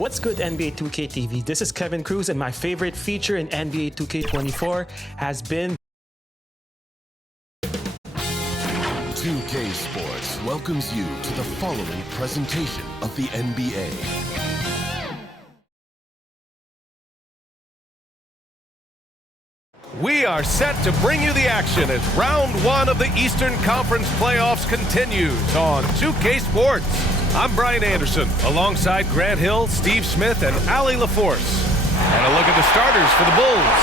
What's good, NBA 2K TV? This is Kevin Cruz, and my favorite feature in NBA 2K24 has been 2K Sports welcomes you to the following presentation of the NBA. We are set to bring you the action as round one of the Eastern Conference playoffs continues on 2K Sports. I'm Brian Anderson, alongside Grant Hill, Steve Smith, and Ali LaForce. And a look at the starters for the Bulls.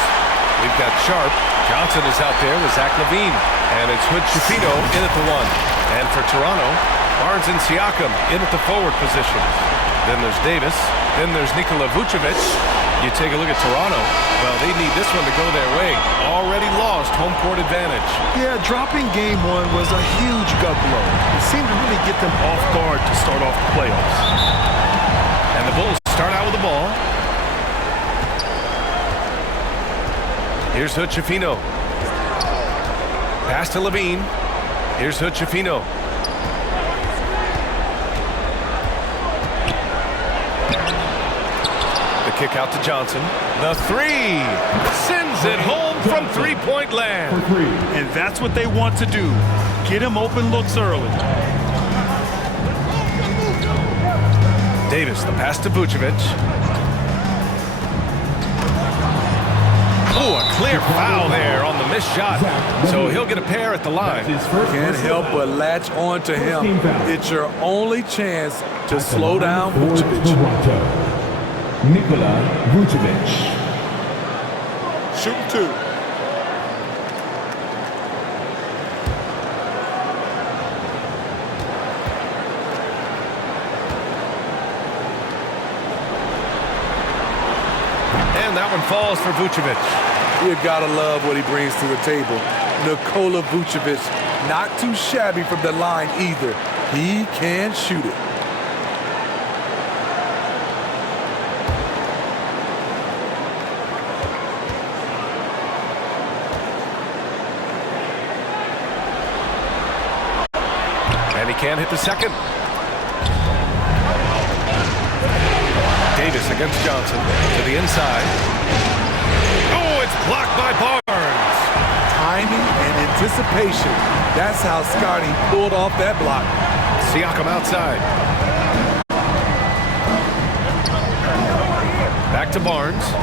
We've got Sharp. Johnson is out there with Zach LaVine. And it's Hood Schifino in at the one. And for Toronto, Barnes and Siakam in at the forward positions. Then there's Davis. Then there's Nikola Vucevic. You take a look at Toronto. Well, they need this one to go their way. Already lost home court advantage. Yeah, dropping game one was a huge gut blow. It seemed to really get them off guard to start off the playoffs. And the Bulls start out with the ball. Here's Hood Schifino. Pass to LaVine. Here's Hood Schifino. Kick out to Johnson. The three sends it home from three-point land. And that's what they want to do. Get him open looks early. Davis, the pass to Vucevic. Oh, a clear foul there on the missed shot. So he'll get a pair at the line. Can't help but latch on to him. It's your only chance to slow down Vucevic. Nikola Vucevic. Shoot two. And that one falls for Vucevic. You gotta love what he brings to the table. Nikola Vucevic, not too shabby from the line either. He can shoot it. And he can't hit the second. Davis against Johnson to the inside. Oh, it's blocked by Barnes. Timing and anticipation. That's how Scotty pulled off that block. Siakam outside. Back to Barnes.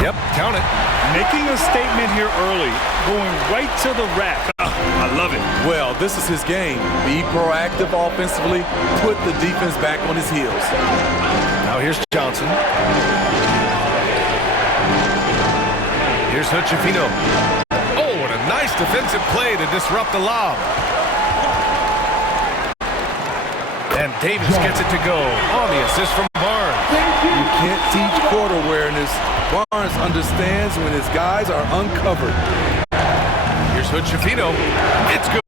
Yep, count it. Making a statement here early, going right to the rack. I love it. Well, this is his game. Be proactive offensively, put the defense back on his heels. Now here's Johnson. Here's Hood Schifino. Oh, what a nice defensive play to disrupt the lob. And Davis gets it to go on the assist from Barnes. You can't teach court awareness. Barnes understands when his guys are uncovered. Here's Hood Schifino. It's good.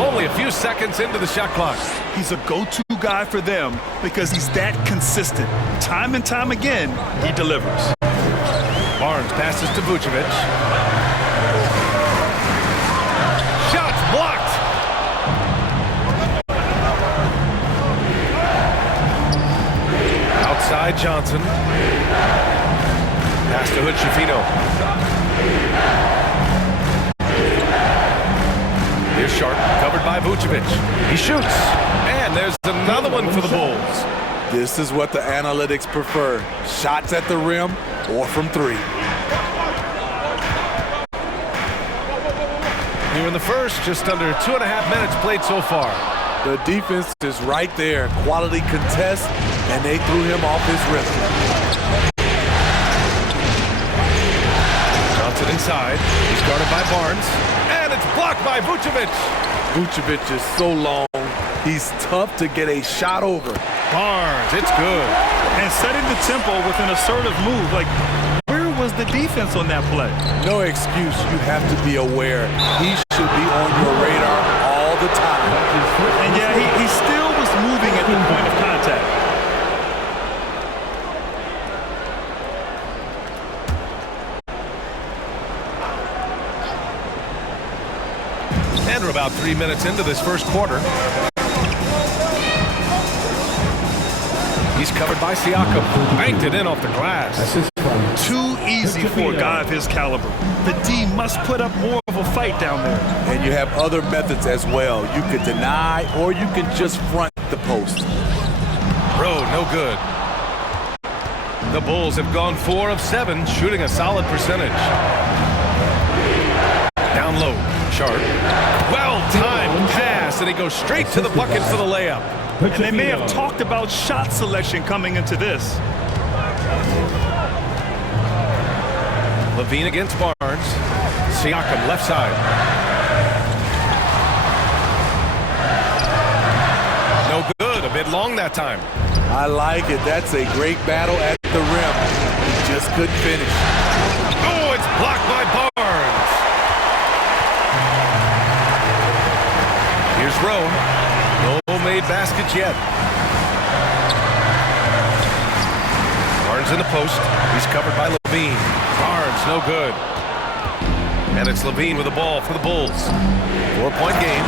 Only a few seconds into the shot clock. He's a go-to guy for them because he's that consistent. Time and time again, he delivers. Barnes passes to Vucevic. Shots blocked. Outside Johnson. Pass to Hood Schifino. Here's Sharp, covered by Vucevic. He shoots, and there's another one for the Bulls. This is what the analytics prefer. Shots at the rim or from three. Here in the first, just under 2.5 minutes played so far. The defense is right there. Quality contest, and they threw him off his rhythm. Johnson inside. He's guarded by Barnes. And it's blocked by Vucevic. Vucevic is so long. He's tough to get a shot over. Barnes, it's good. And setting the tempo with an assertive move. Like, where was the defense on that play? No excuse. You have to be aware. He should be on your radar all the time. And yeah, he still was moving at the point of contact. And we're about 3 minutes into this first quarter. He's covered by Siakam. Banked it in off the glass. Assist from Too easy for a guy of his caliber. The D must put up more of a fight down there. And you have other methods as well. You could deny or you can just front the post. Rowe, no good. The Bulls have gone 4 of 7, shooting a solid percentage. Down low, Sharp. Well-timed pass, and he goes straight to the bucket for the layup. And they may have talked about shot selection coming into this. Levine against Barnes. Siakam, left side. No good, a bit long that time. I like it. That's a great battle at the rim. He just couldn't finish. Oh, it's blocked by Barnes. Here's Rowe. No made baskets yet. Barnes in the post. He's covered by Levine. Barnes, no good. And it's Levine with the ball for the Bulls. 4-point game.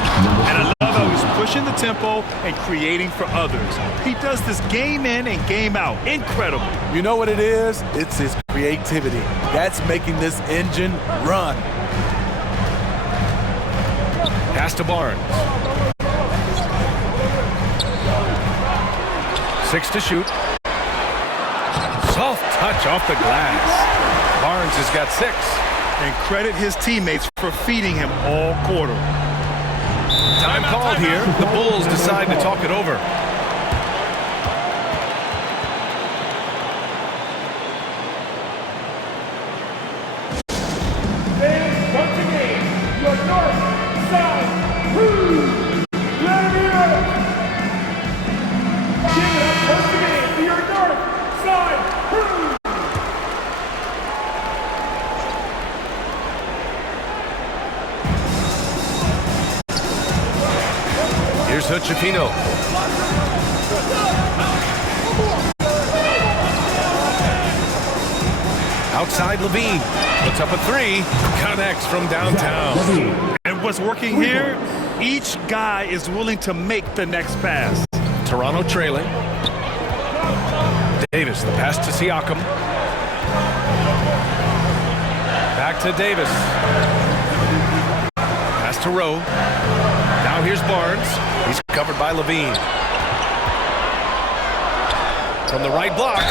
And I love how he's pushing the tempo and creating for others. He does this game in and game out. Incredible. You know what it is? It's his creativity. That's making this engine run. Pass to Barnes. 6 to shoot. Soft touch off the glass. Barnes has got 6. And credit his teammates for feeding him all quarter. Time called here. The Bulls decide to talk it over. once again, your north side crew. Let me know. Give it up once again to your north side crew. Here's Hutchefino. Outside Levine. Puts up a 3. Connects from downtown. And what's working here, each guy is willing to make the next pass. Toronto trailing. Davis, the pass to Siakam. Back to Davis. Pass to Rowe. Now here's Barnes. He's covered by Levine. From the right block.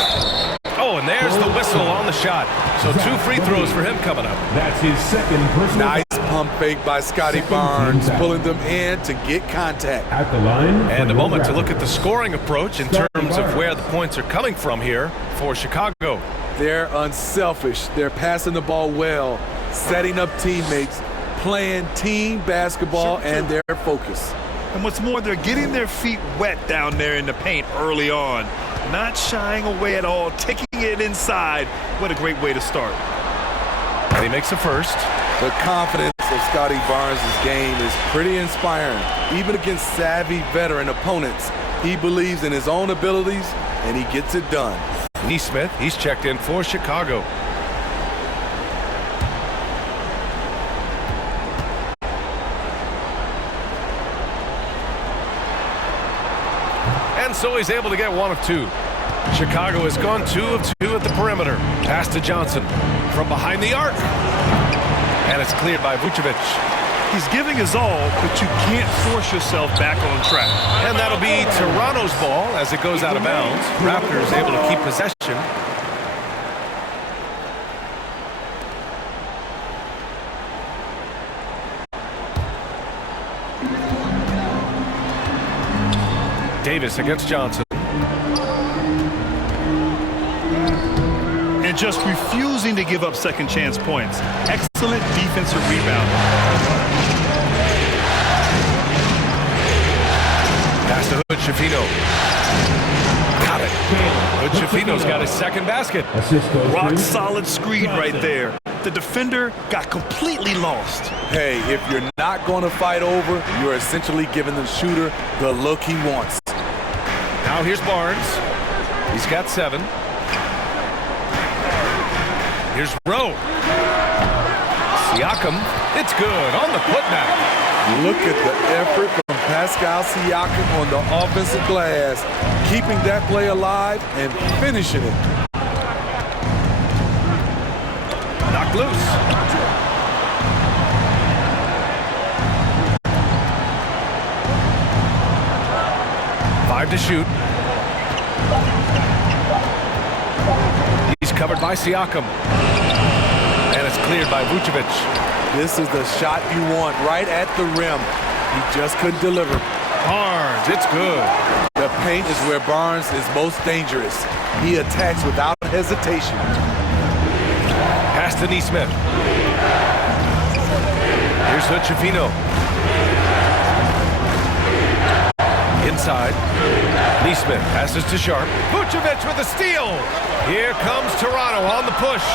Oh, and there's the whistle on the shot. So 2 free throws for him coming up. That's his second personal. Nice pump fake by Scotty Barnes, pulling them in to get contact. At the line. And a moment to look at the scoring approach in terms of where the points are coming from here for Chicago. They're unselfish. They're passing the ball well, setting up teammates, playing team basketball, and their focus. And what's more, they're getting their feet wet down there in the paint early on. Not shying away at all, taking it inside. What a great way to start. And he makes a first. The confidence of Scotty Barnes' game is pretty inspiring. Even against savvy veteran opponents, he believes in his own abilities, and he gets it done. Neesmith, he's checked in for Chicago. And so he's able to get 1 of 2. Chicago has gone 2 of 2 at the perimeter. Pass to Johnson from behind the arc. And it's cleared by Vucevic. He's giving his all, but you can't force yourself back on track. And that'll be Toronto's ball as it goes out of bounds. Raptors able to keep possession. Davis against Johnson. And just refusing to give up second chance points. Excellent defensive rebound. Pass to Hutchefino. Got it. Hutchefino's got his second basket. Assist goes Rock to solid screen right there. The defender got completely lost. Hey, if you're not going to fight over, you're essentially giving the shooter the look he wants. Now here's Barnes. He's got 7. Here's Rowe. Siakam. It's good on the putback. Look at the effort from Pascal Siakam on the offensive glass, keeping that play alive and finishing it. Knocked loose. Five to shoot. He's covered by Siakam. And it's cleared by Vucevic. This is the shot you want right at the rim. He just couldn't deliver. Barnes, it's good. The paint is where Barnes is most dangerous. He attacks without hesitation. Pass to Neesmith. Here's Hood-Schifino. Inside. Neesmith passes to Sharp. Vucevic with a steal. Here comes Toronto on the push.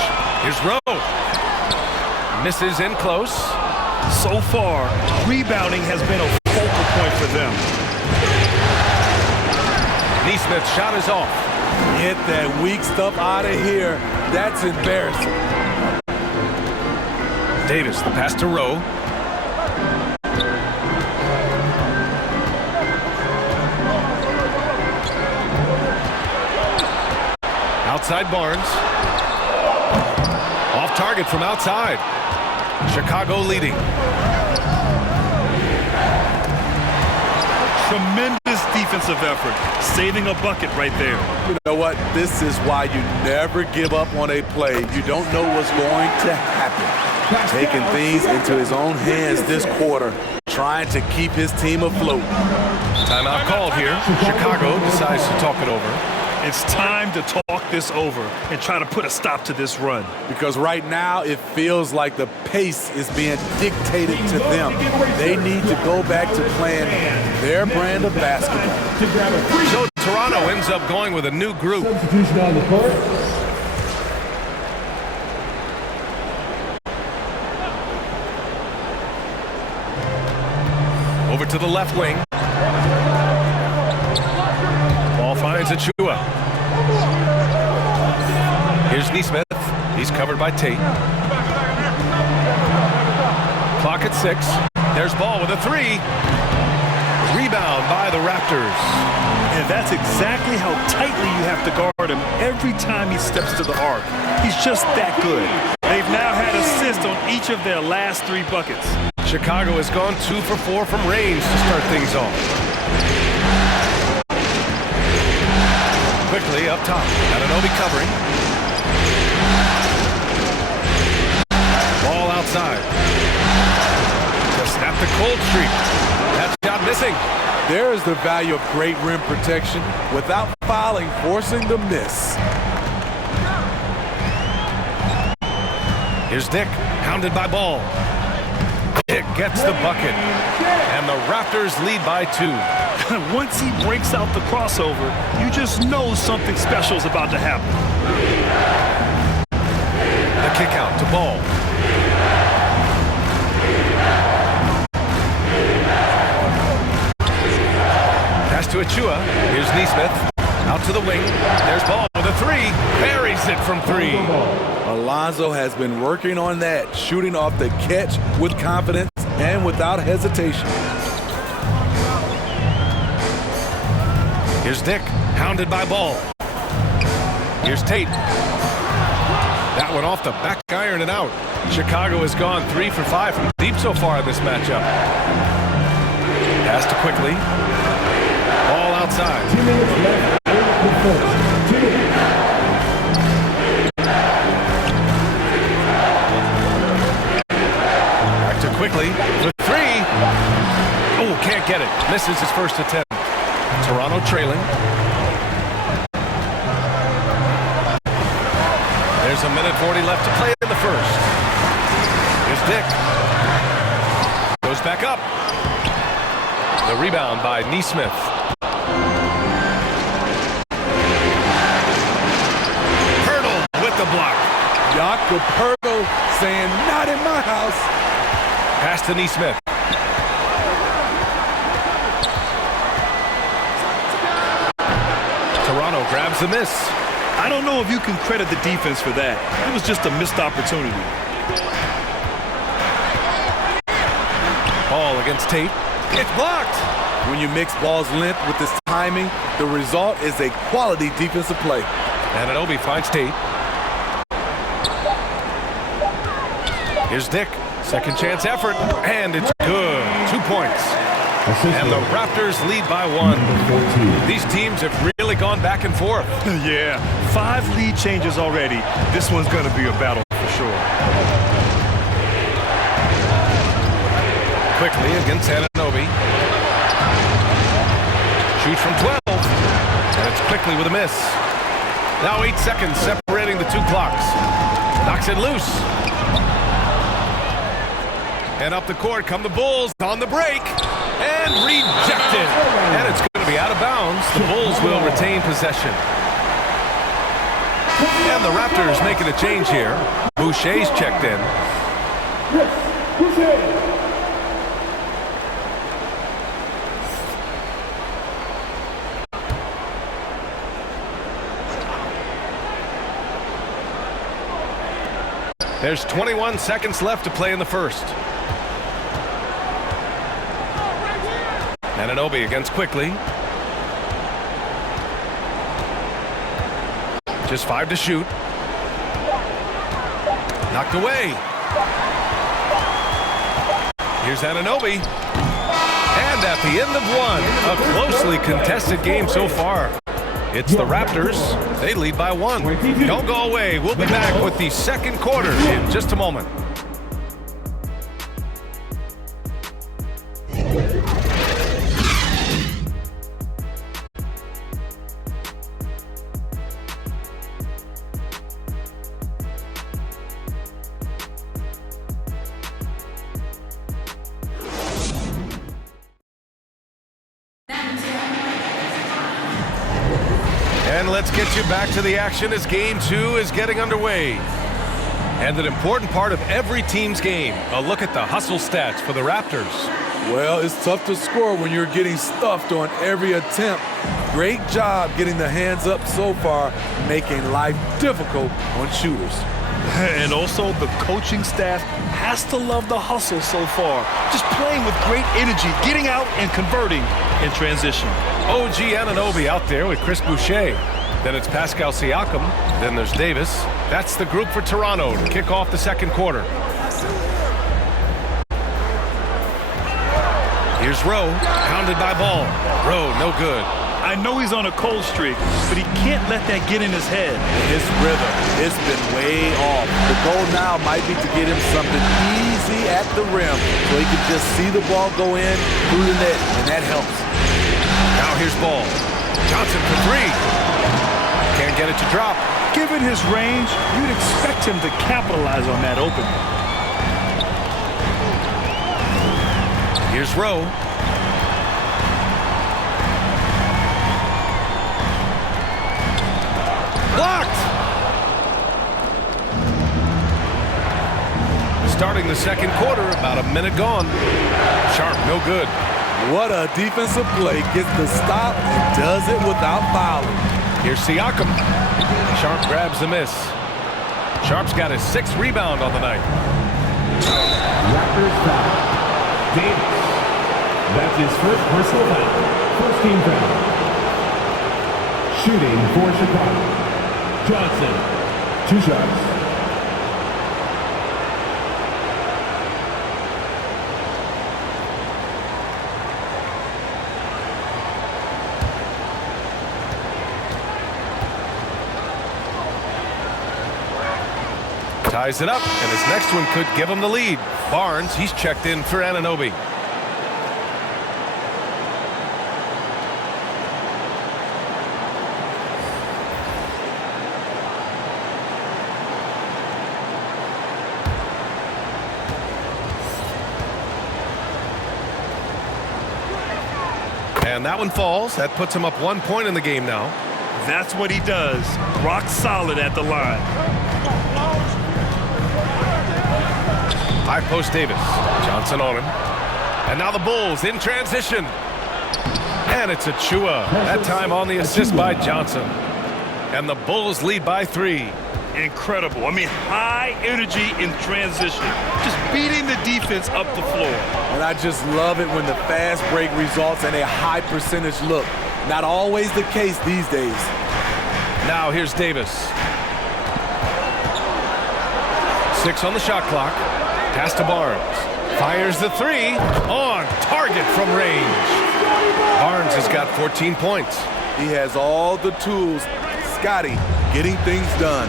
Here's Rowe. Misses in close. So far, rebounding has been a focal point for them. Neesmith's shot is off. Get that weak stuff out of here. That's embarrassing. Davis, the pass to Rowe. Outside Barnes. Off target from outside. Chicago leading. Tremendous defensive effort, saving a bucket right there. You know what? This is why you never give up on a play. You don't know what's going to happen. Taking things into his own hands this quarter, trying to keep his team afloat. Timeout called here. Chicago decides to talk it over. It's time to talk this over and try to put a stop to this run. Because right now it feels like the pace is being dictated to them. They need to go back to playing their brand of basketball. So Toronto ends up going with a new group. Substitution on the court. Over to the left wing. Ball finds Achua. Here's Neesmith. He's covered by Tate. Clock at 6. There's Ball with a 3. Rebound by the Raptors. And that's exactly how tightly you have to guard him every time he steps to the arc. He's just that good. They've now had assists on each of their last 3 buckets. Chicago has gone 2 for 4 from range to start things off. Quickly up top. Anunoby covering. Ball outside. To snap the cold streak. That shot missing. There is the value of great rim protection without fouling, forcing the miss. Here's Dick, hounded by Ball. Dick gets the bucket. And the Raptors lead by 2. Once he breaks out the crossover, you just know something special is about to happen. The kick out to Ball. Pass to Achua. Here's Neesmith. Out to the wing. There's Ball with a 3. Buries it from 3. Alonzo has been working on that, shooting off the catch with confidence and without hesitation. Here's Dick, hounded by Ball. Here's Tate. That one off the back iron and out. Chicago has gone 3 for 5 from deep so far in this matchup. Pass to Quickly. Ball outside. 2 minutes left. Back to Quickly with 3. Oh, can't get it. Misses his first attempt. Toronto trailing. There's a minute 40 left to play in the first. Here's Dick. Goes back up. The rebound by Neesmith. Hurdle with the block. Jakob Poeltl saying, not in my house. Pass to Neesmith. Toronto grabs the miss. I don't know if you can credit the defense for that. It was just a missed opportunity. Ball against Tate. It's blocked. When you mix ball's length with his timing, the result is a quality defensive play. Anunoby finds Tate. Here's Dick. Second chance effort, and it's good. 2 points. And the Raptors lead by 1. These teams have really gone back and forth. Yeah, 5 lead changes already. This one's going to be a battle for sure. Quickly against Anunoby. Shoots from 12. And it's quickly with a miss. Now 8 seconds separating the 2 clocks. Knocks it loose. And up the court come the Bulls on the break. And rejected. And it's going to be out of bounds. The Bulls will retain possession. And the Raptors making a change here. Boucher's checked in. There's 21 seconds left to play in the first. Anunoby against Quickly. Just 5 to shoot. Knocked away. Here's Anunoby. And at the end of 1, a closely contested game so far. It's the Raptors. They lead by 1. Don't go away. We'll be back with the second quarter in just a moment. And let's get you back to the action as Game 2 is getting underway. And an important part of every team's game, a look at the hustle stats for the Raptors. Well, it's tough to score when you're getting stuffed on every attempt. Great job getting the hands up so far, making life difficult on shooters. And also, the coaching staff has to love the hustle so far. Just playing with great energy, getting out and converting in transition. OG Anunoby out there with Chris Boucher. Then it's Pascal Siakam. Then there's Davis. That's the group for Toronto to kick off the second quarter. Here's Rowe, pounded by Ball. Rowe, no good. I know he's on a cold streak, but he can't let that get in his head. His rhythm, it's been way off. The goal now might be to get him something easy at the rim so he can just see the ball go in through the net, and that helps. Now here's Ball. Johnson for 3. Can't get it to drop. Given his range, you'd expect him to capitalize on that opening. Here's Rowe. Blocked! Starting the second quarter, about a minute gone. Sharp, no good. What a defensive play. Gets the stop and does it without fouling. Here's Siakam. Sharp grabs the miss. Sharp's got his 6th rebound on the night. Raptors foul. Davis. That's his first personal foul. First team foul. Shooting for Chicago. Johnson. 2 shots. Ties it up, and his next one could give him the lead. Barnes, he's checked in for Anunoby. And that one falls. That puts him up 1 point in the game now. That's what he does. Rock solid at the line. High post Davis. Johnson on him. And now the Bulls in transition. And it's Achua. That time on the assist by Johnson. And the Bulls lead by 3. incredible. I mean, high energy in transition. Just beating the defense up the floor. And I just love it when the fast break results in a high percentage look. Not always the case these days. Now here's Davis. 6 on the shot clock. Pass to Barnes. Fires the 3. On target from range. Barnes has got 14 points. He has all the tools. Scotty getting things done.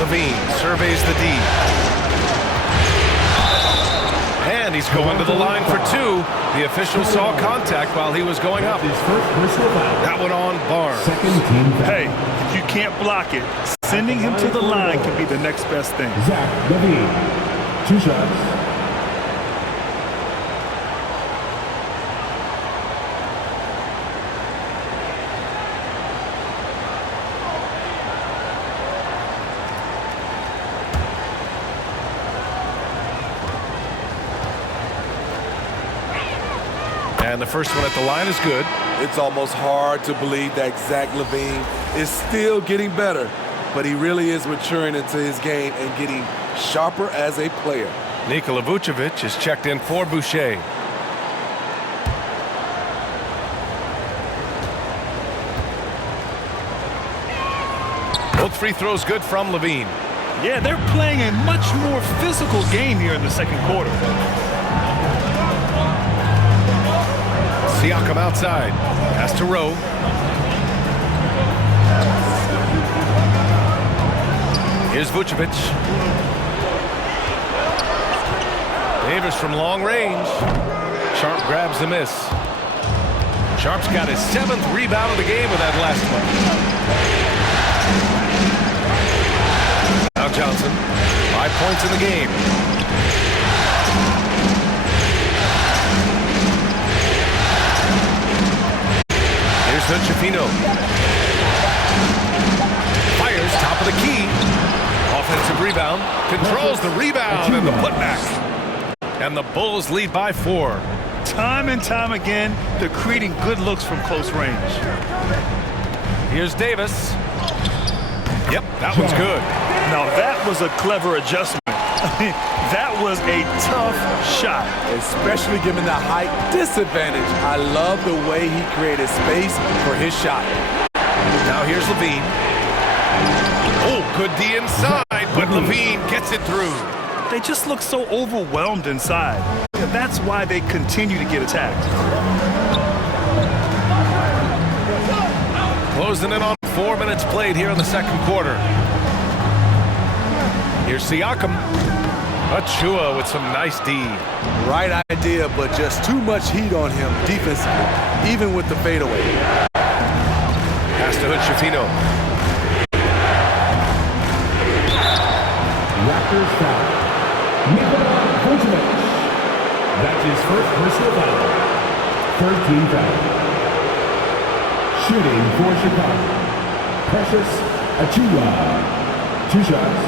Levine surveys the D. And he's going to the line for 2. The official saw contact while he was going up. That one on Barnes. Hey, if you can't block it, sending him to the line can be the next best thing. Zach Levine, 2 shots. And the first one at the line is good. It's almost hard to believe that Zach Levine is still getting better, but he really is maturing into his game and getting sharper as a player. Nikola Vucevic is checked in for Boucher. Both free throws good from Levine. Yeah, they're playing a much more physical game here in the second quarter. Siakam outside. Pass to Rowe. Here's Vucevic. Davis from long range. Sharp grabs the miss. Sharp's got his 7th rebound of the game with that last one. Now Johnson. 5 points in the game. Chifino fires top of the key. Offensive rebound. Controls the rebound and the putback. And the Bulls lead by 4. Time and time again, they're creating good looks from close range. Here's Davis. Yep, that one's good. Now that was a clever adjustment. That was a tough shot. Especially given the height disadvantage. I love the way he created space for his shot. Now here's Levine. Oh, good D inside, but Levine gets it through. They just look so overwhelmed inside. That's why they continue to get attacked. Closing in on 4 minutes played here in the second quarter. Here's Siakam. Achua with some nice D. Right idea, but just too much heat on him defensively, even with the fadeaway. Pass to Hood-Schifino. Raptors foul. Nikola Vucevic. That's his first personal foul. 13 foul. Shooting for Chicago. Precious Achua. 2 shots.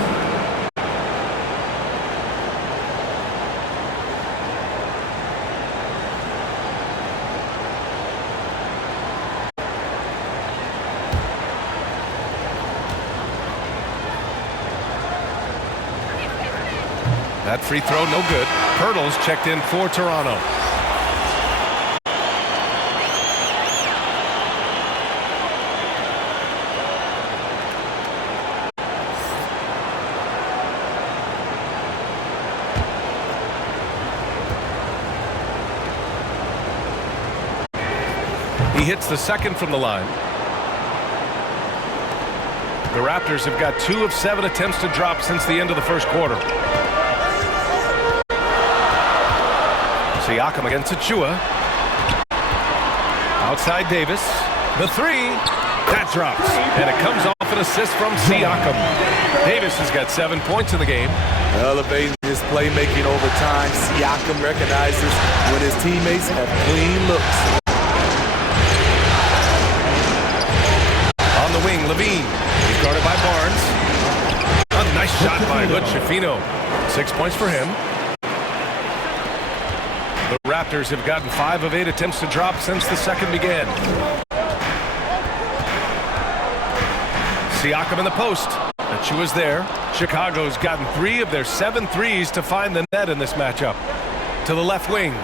That free throw, no good. Pirtle's checked in for Toronto. He hits the second from the line. The Raptors have got 2 of 7 attempts to drop since the end of the first quarter. Siakam against Achua. Outside Davis. The 3. That drops. And it comes off an assist from Siakam. Davis has got 7 points in the game. Elevating his playmaking over time, Siakam recognizes when his teammates have clean looks. On the wing, Levine. He's guarded by Barnes. A nice shot by Hood-Schifino. 6 points for him. The Raptors have gotten 5 of 8 attempts to drop since the second began. Siakam in the post. Achua's there. Chicago's gotten 3 of their 7 threes to find the net in this matchup. To the left wing.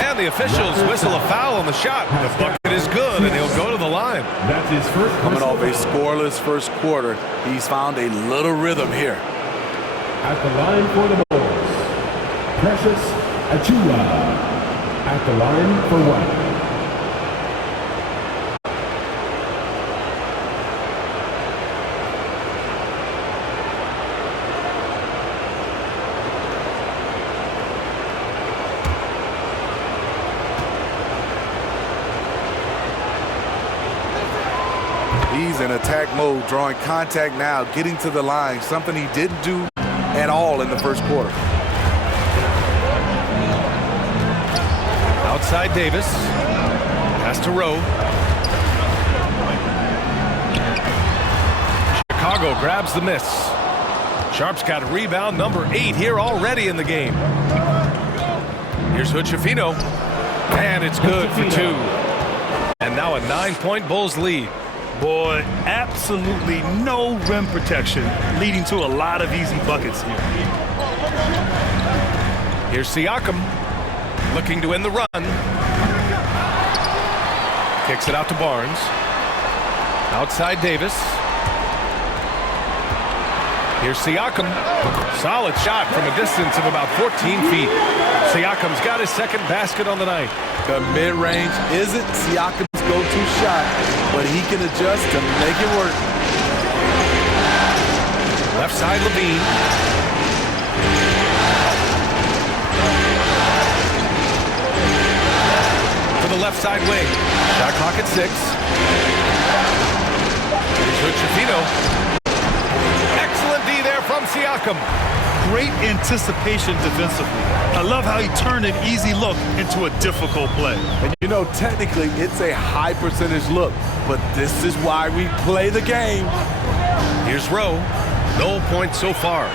And the officials whistle a foul on the shot. The bucket is good, and he'll go to the line. That's his first. Coming off a scoreless first quarter, he's found a little rhythm here. At the line for the Bulls, Precious Achua. At the line for one. He's in attack mode, drawing contact now, getting to the line, something he didn't do at all in the first quarter. Outside Davis. Pass to Rowe. Chicago grabs the miss. Sharp's got rebound number 8 here already in the game. Here's Hood-Schifino. And it's good for 2. And now a 9-point Bulls lead. Boy, absolutely no rim protection, leading to a lot of easy buckets here. Here's Siakam, looking to end the run. Kicks it out to Barnes. Outside Davis. Here's Siakam. Solid shot from a distance of about 14 feet. Siakam's got his second basket on the night. The mid-range isn't Siakam's go-to shot, but he can adjust to make it work. Left side Levine. To the left side wing. Shot clock at 6. Here's Hood-Schifino. Excellent D there from Siakam. Great anticipation defensively. I love how he turned an easy look into a difficult play. And you know, technically, it's a high percentage look, but this is why we play the game. Here's Rowe. No points so far.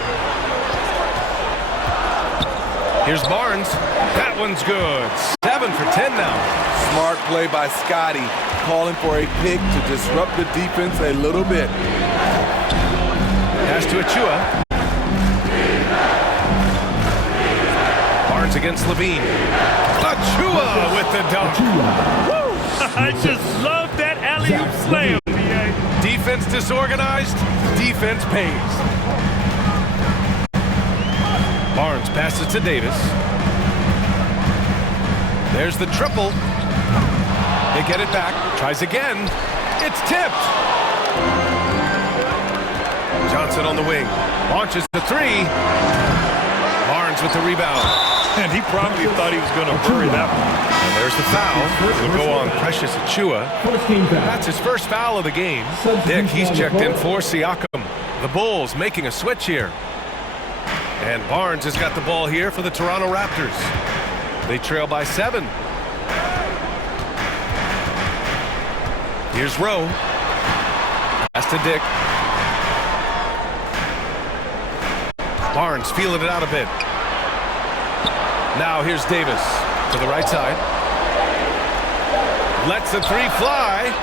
Here's Barnes. That one's good. 7 for 10 now. Smart play by Scotty, calling for a pick to disrupt the defense a little bit. Pass to Achua. Barnes against Levine. Achua with the dunk. Woo! I just love that alley-oop slam. Defense disorganized. Defense pays. Barnes passes to Davis. There's the triple. They get it back. Tries again. It's tipped. Johnson on the wing. Launches the 3. Barnes with the rebound. And he probably thought he was going to bury that one. And there's the foul. It'll go on Precious Achua. That's his first foul of the game. Dick, he's checked in for Siakam. The Bulls making a switch here. And Barnes has got the ball here for the Toronto Raptors. They trail by 7. Here's Rowe. Pass to Dick. Barnes feeling it out a bit. Now here's Davis to the right side. Lets the 3 fly.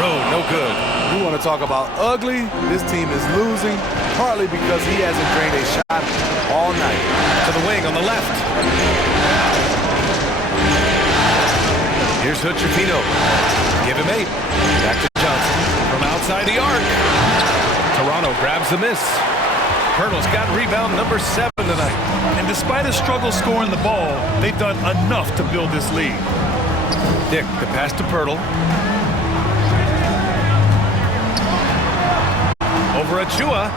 Rowe, no good. You want to talk about ugly? This team is losing, partly because he hasn't drained a shot all night. To the wing on the left. Here's Hood-Schifino. Give him 8. Back to Johnson from outside the arc. Toronto grabs the miss. Colonel's got rebound number 7 tonight. And despite a struggle scoring the ball, they've done enough to build this lead. Dick, the pass to Pirtle. Over Achua.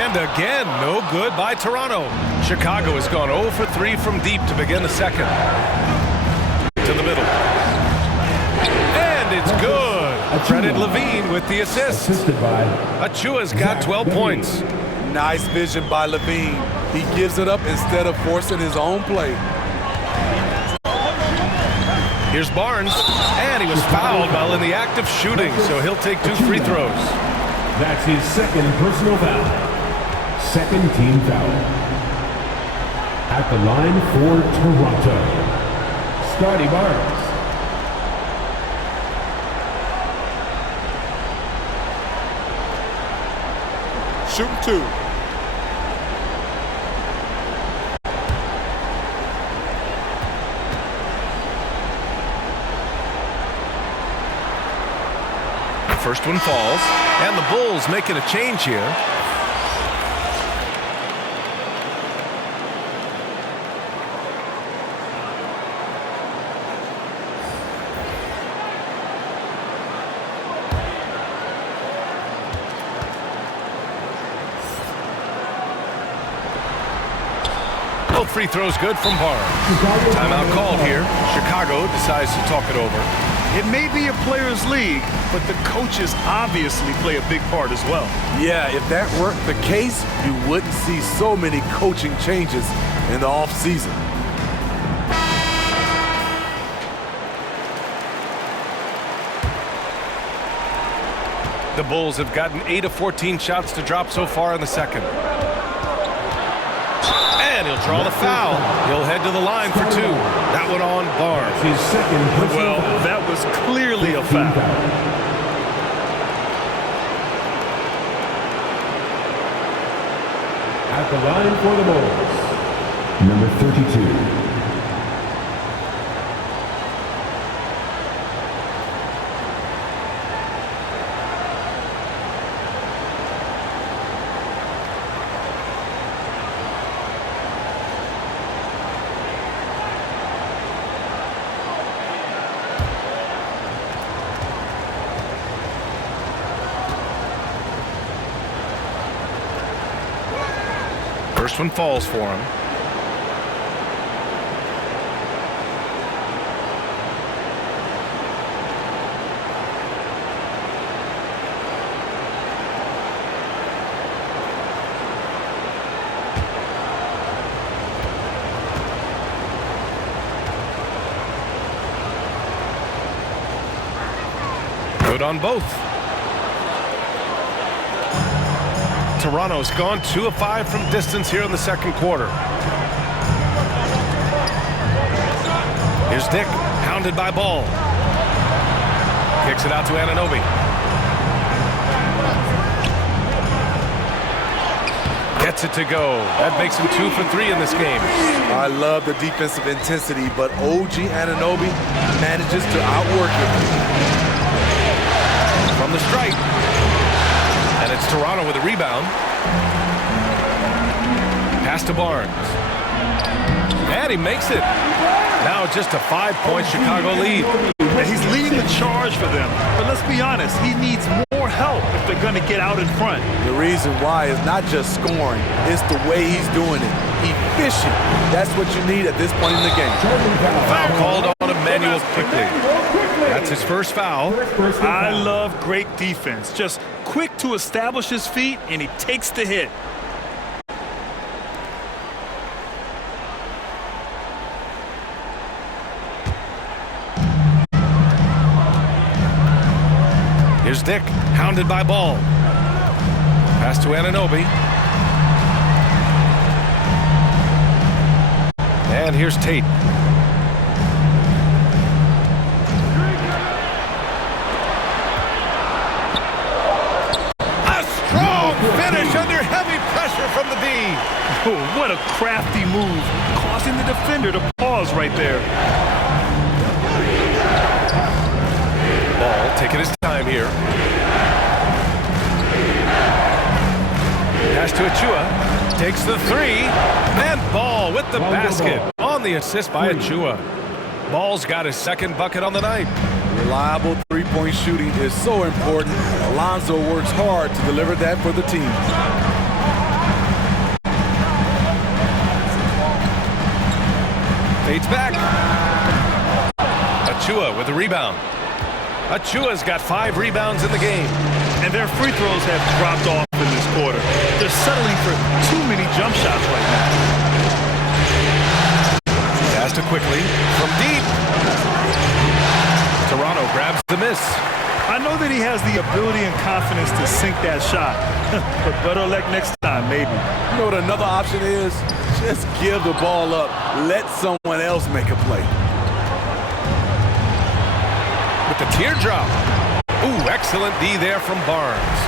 And again, no good by Toronto. Chicago has gone 0 for 3 from deep to begin the second. To the middle. And it's good. Credit Levine with the assist. Achua's got 12 points. Nice vision by Levine. He gives it up instead of forcing his own play. Here's Barnes, and he was fouled while in the act of shooting, so he'll take 2 free throws. That's his second personal foul. Second team foul. At the line for Toronto, Scotty Barnes. shooting 2. First one falls, and the Bulls making a change here. Both free throws good from Barnes. Timeout called here. Chicago decides to talk it over. It may be a players' league, but the coaches obviously play a big part as well. Yeah, if that weren't the case, you wouldn't see so many coaching changes in the offseason. The Bulls have gotten 8 of 14 shots to drop so far in the second. And he'll draw the foul. He'll head to the line for 2. That one on Barnes. His second personal Well, foul. that was clearly a foul. At the line for the Bulls, number 32. First one falls for him. Good on both. Toronto's gone 2 of 5 from distance here in the second quarter. Here's Dick, hounded by Ball. Kicks it out to Anunoby. Gets it to go. That makes him 2 for 3 in this game. I love the defensive intensity, but OG Anunoby manages to outwork it. From the stripe. And it's Toronto with a rebound. Pass to Barnes. And he makes it. Now just a 5-point Chicago lead. And he's leading the charge for them. But let's be honest, he needs more help if they're going to get out in front. The reason why is not just scoring, it's the way he's doing it. Efficient. That's what you need at this point in the game. Foul called on Emmanuel quickly. That's his first foul. I love great defense. Just quick to establish his feet, and he takes the hit. Here's Dick, hounded by Ball. Pass to Anunoby. And here's Tate. A strong finish under heavy pressure from the D. Oh, what a crafty move, causing the defender to pause right there. Ball taking his time here. Pass to Achua. Takes the 3. And Ball with the basket on the assist by Achua. Ball's got his second bucket on the night. Reliable three-point shooting is so important. Alonzo works hard to deliver that for the team. Fades back. Achua with the rebound. Achua's got 5 rebounds in the game. And their free throws have dropped off in this quarter. They're settling for too many jump shots right now. Pass to Quickly from deep. Toronto grabs the miss. I know that he has the ability and confidence to sink that shot. But better luck next time, maybe. You know what another option is? Just give the ball up. Let someone else make a play. With the teardrop. Ooh, excellent D there from Barnes.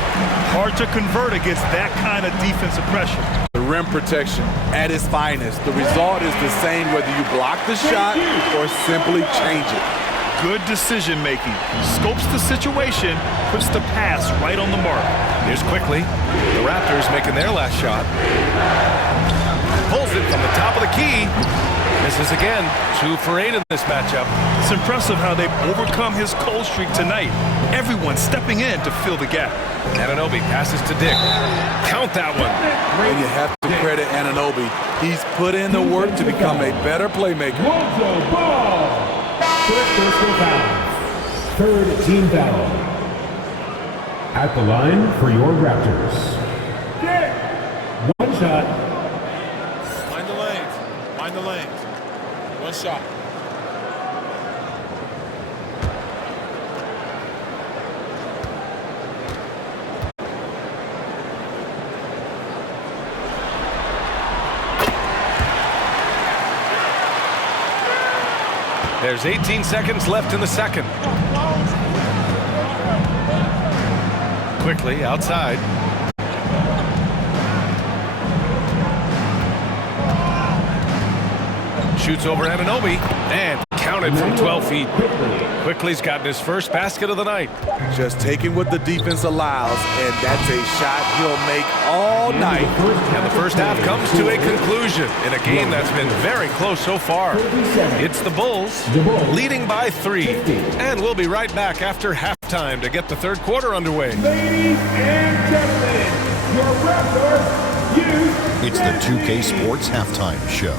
Hard to convert against that kind of defensive pressure. The rim protection at its finest. The result is the same whether you block the shot or simply change it. Good decision making. Scopes the situation, puts the pass right on the mark. Here's quickly. The Raptors making their last shot. Pulls it from the top of the key. Misses again. 2 for 8 in this matchup. It's impressive how they've overcome his cold streak tonight. Everyone stepping in to fill the gap. Anunoby passes to Dick. Count that one. And you have to credit Anunoby. He's put in the work to become a better playmaker. First personal foul. Third team foul. At the line for your Raptors. One shot. Mind the lanes. Mind the lanes. One shot. There's 18 seconds left in the second. Quickly outside. Shoots over Anunoby and counted from 12 feet. Quickly's gotten his first basket of the night. Just taking what the defense allows, and that's a shot he'll make all night. And the first half comes to a conclusion in a game that's been very close so far. It's the Bulls leading by 3. And we'll be right back after halftime to get the third quarter underway. Ladies and gentlemen, your Raptors, It's the 2K Sports Halftime Show.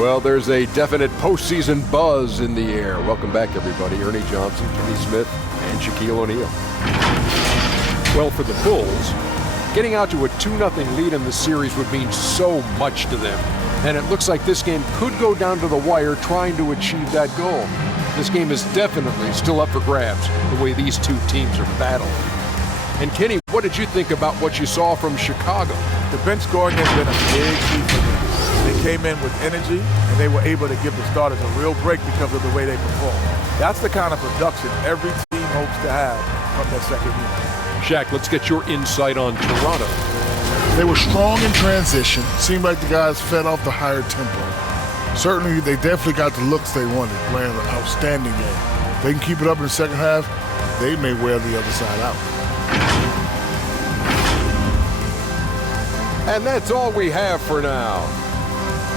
Well, there's a definite postseason buzz in the air. Welcome back, everybody. Ernie Johnson, Kenny Smith, and Shaquille O'Neal. Well, for the Bulls, getting out to a 2-0 lead in the series would mean so much to them. And it looks like this game could go down to the wire trying to achieve that goal. This game is definitely still up for grabs, the way these two teams are battling. And Kenny, what did you think about what you saw from Chicago? The bench scoring has been a big key for them. They came in with energy, and they were able to give the starters a real break because of the way they performed. That's the kind of production every team hopes to have from their second unit. Shaq, let's get your insight on Toronto. They were strong in transition. Seemed like the guys fed off the higher tempo. Certainly, they definitely got the looks they wanted, playing an outstanding game. If they can keep it up in the second half, they may wear the other side out. And that's all we have for now.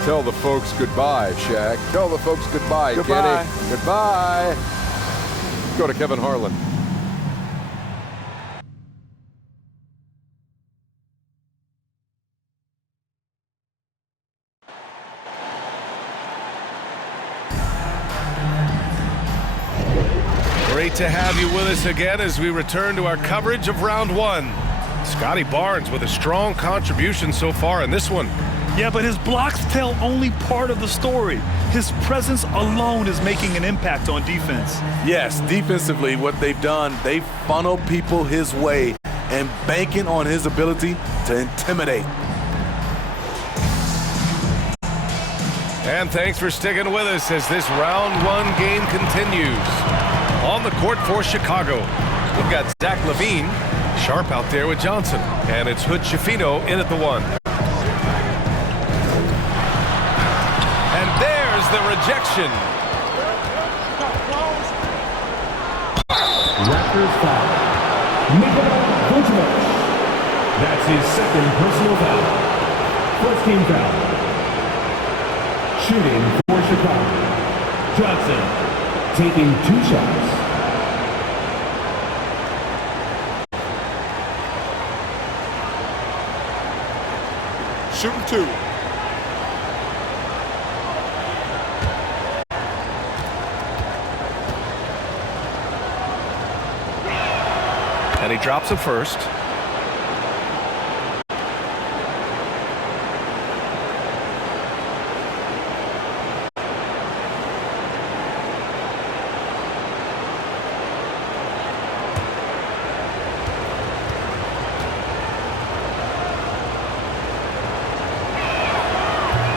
Tell the folks goodbye, Shaq. Tell the folks goodbye, Goodbye. Kenny. Goodbye. Go to Kevin Harlan. Great to have you with us again as we return to our coverage of round 1. Scotty Barnes with a strong contribution so far in this one. Yeah, but his blocks tell only part of the story. His presence alone is making an impact on defense. Yes, defensively, what they've done, they've funneled people his way and banking on his ability to intimidate. And thanks for sticking with us as this round 1 game continues. On the court for Chicago, we've got Zach LaVine, Sharp out there with Johnson, and it's Hood Schifino in at the 1. And there's the rejection. Raptors foul. Nikola Vucevic. That's his second personal foul. First team foul. Shooting for Chicago. Johnson taking 2 shots. Shooting 2. And he drops it first.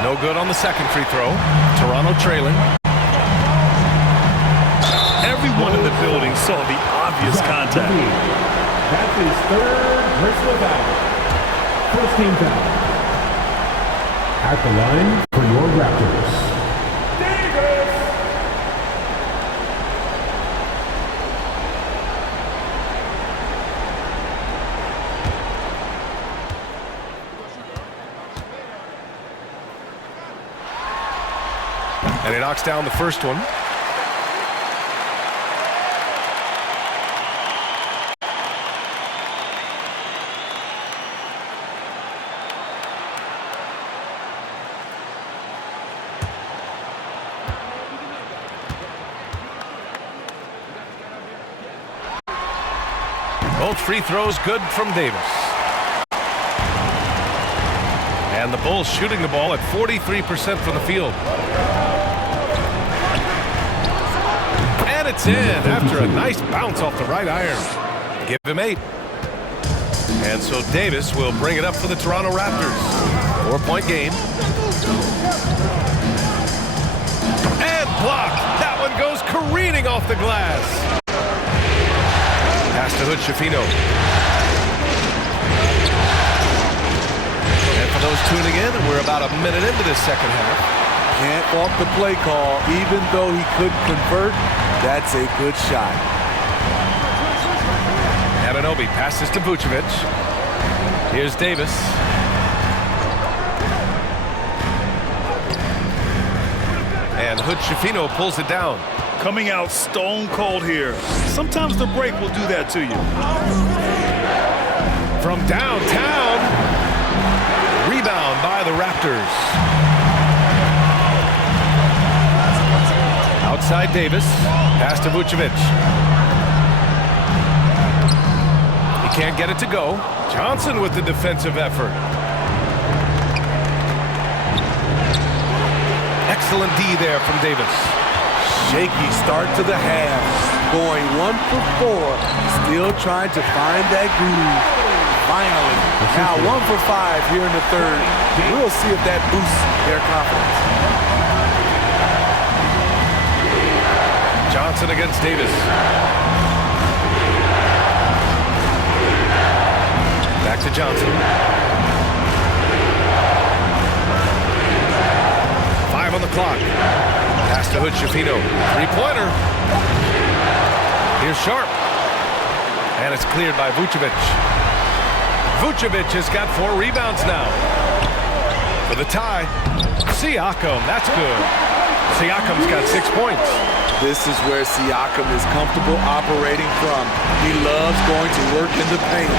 No good on the second free throw. Toronto trailing. Everyone in the building saw the obvious contact. That's his third personal foul. First team foul. At the line for your Raptors, Davis! And he knocks down the first one. Both free throws good from Davis. And the Bulls shooting the ball at 43% from the field. And it's in after a nice bounce off the right iron. Give him 8. And so Davis will bring it up for the Toronto Raptors. 4-point game. And blocked. That one goes careening off the glass. Pass to Hood Schifino. And for those tuning in, we're about a minute into this second half. Can't fault the play call. Even though he couldn't convert, that's a good shot. Anunoby passes to Vucevic. Here's Davis. And Hood Schifino pulls it down. Coming out stone cold here. Sometimes the break will do that to you. From downtown. Rebound by the Raptors. Outside Davis. Pass to Vucevic. He can't get it to go. Johnson with the defensive effort. Excellent D there from Davis. Shaky start to the half. Going 1 for 4. Still trying to find that groove. Finally. Now 1 for 5 here in the third. We'll see if that boosts their confidence. Johnson against Davis. Back to Johnson. 5 on the clock. Pass to Hood Schifino. Three-pointer. Here's Sharp. And it's cleared by Vucevic. Vucevic has got 4 rebounds now. For the tie. Siakam. That's good. Siakam's got 6 points. This is where Siakam is comfortable operating from. He loves going to work in the paint.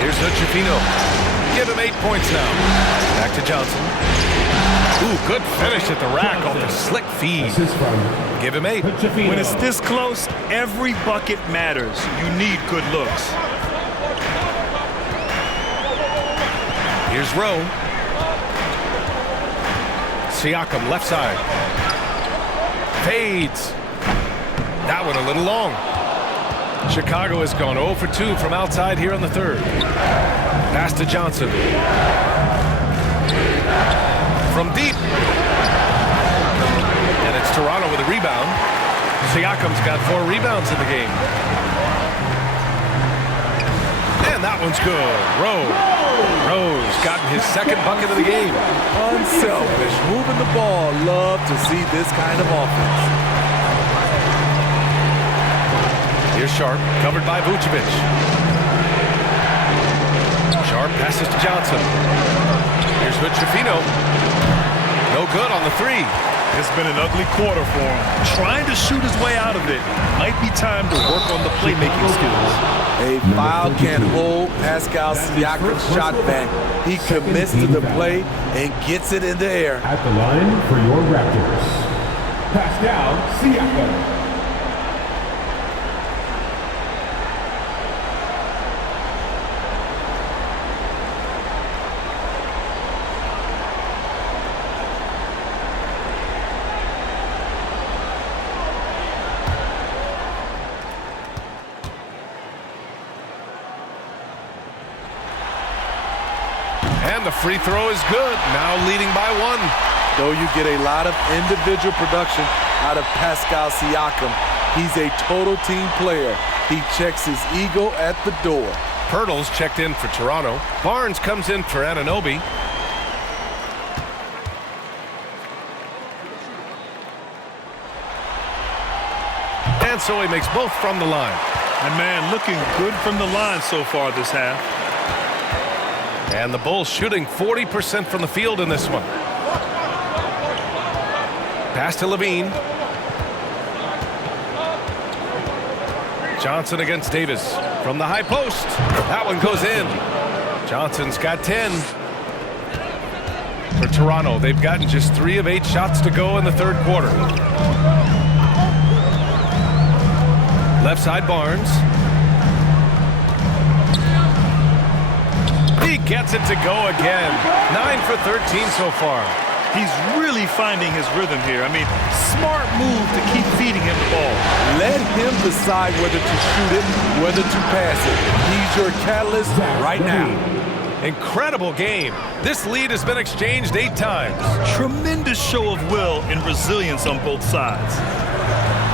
Here's Hood Schifino. Give him 8 points now. Back to Johnson. Ooh, good finish at the rack off the slick feed. Give him 8. When it's this close, every bucket matters. You need good looks. Here's Rowe. Siakam, left side. Fades. That one a little long. Chicago has gone 0 for 2 from outside here on the third. Pass to Johnson. From deep. And it's Toronto with a rebound. Siakam's got 4 rebounds in the game. And that one's good. Rose gotten his second bucket of the game. Unselfish, moving the ball. Love to see this kind of offense. Here's Sharp, covered by Vucevic. Sharp passes to Johnson. Here's Hood Schifino. No good on the 3. It's been an ugly quarter for him. Trying to shoot his way out of it. Might be time to work on the playmaking skills. A foul can hold Pascal Siakam's shot back. He commits to the play and gets it in the air. At the line for your Raptors, Pascal Siakam. And the free throw is good. Now leading by 1. Though you get a lot of individual production, out of Pascal Siakam. He's a total team player. He checks his ego at the door. Pirtle's checked in for Toronto. Barnes comes in for Anunoby. And so he makes both from the line. And man, looking good from the line so far this half. And the Bulls shooting 40% from the field in this one. Pass to Levine. Johnson against Davis from the high post. That one goes in. Johnson's got 10. For Toronto, they've gotten just 3 of 8 shots to go in the third quarter. Left side, Barnes. He gets it to go again. 9 for 13 so far. He's really finding his rhythm here. I mean, smart move to keep feeding him the ball. Let him decide whether to shoot it, whether to pass it. He's your catalyst right now. Incredible game. This lead has been exchanged 8 times. Tremendous show of will and resilience on both sides.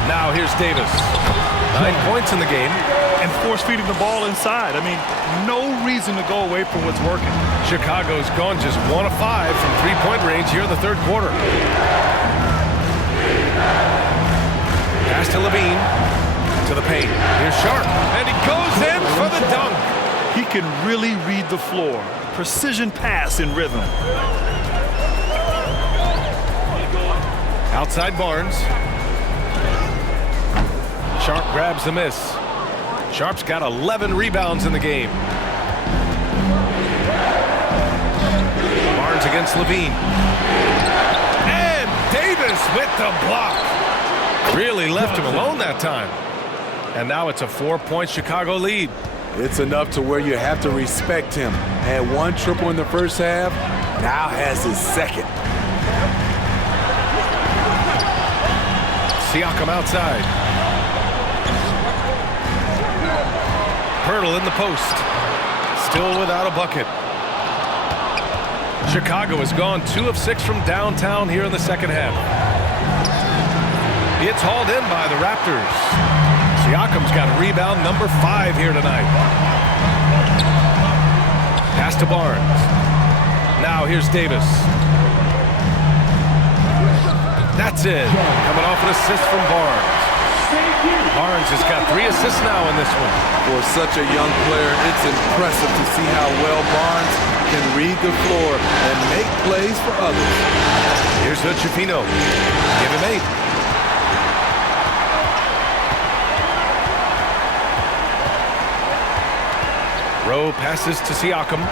Now here's Davis. 9 points in the game. And force feeding the ball inside. I mean, no reason to go away from what's working. Chicago's gone just 1 of 5 from 3-point range here in the third quarter. Pass to Levine. To the paint. Here's Sharp. And he goes in for the dunk. He can really read the floor. Precision pass in rhythm. Outside Barnes. Sharp grabs the miss. Sharp's got 11 rebounds in the game. Barnes against Levine. And Davis with the block. Really left him alone that time. And now it's a 4-point Chicago lead. It's enough to where you have to respect him. Had 1 triple in the first half, now has his second. Siakam outside. Pirtle in the post. Still without a bucket. Chicago has gone 2 of 6 from downtown here in the second half. It's hauled in by the Raptors. Siakam's got rebound number 5 here tonight. Pass to Barnes. Now here's Davis. That's it. Coming off an assist from Barnes. Barnes has got 3 assists now in this one. For such a young player, it's impressive to see how well Barnes can read the floor and make plays for others. Here's Hood-Schifino. Give him 8. Rowe passes to Siakam.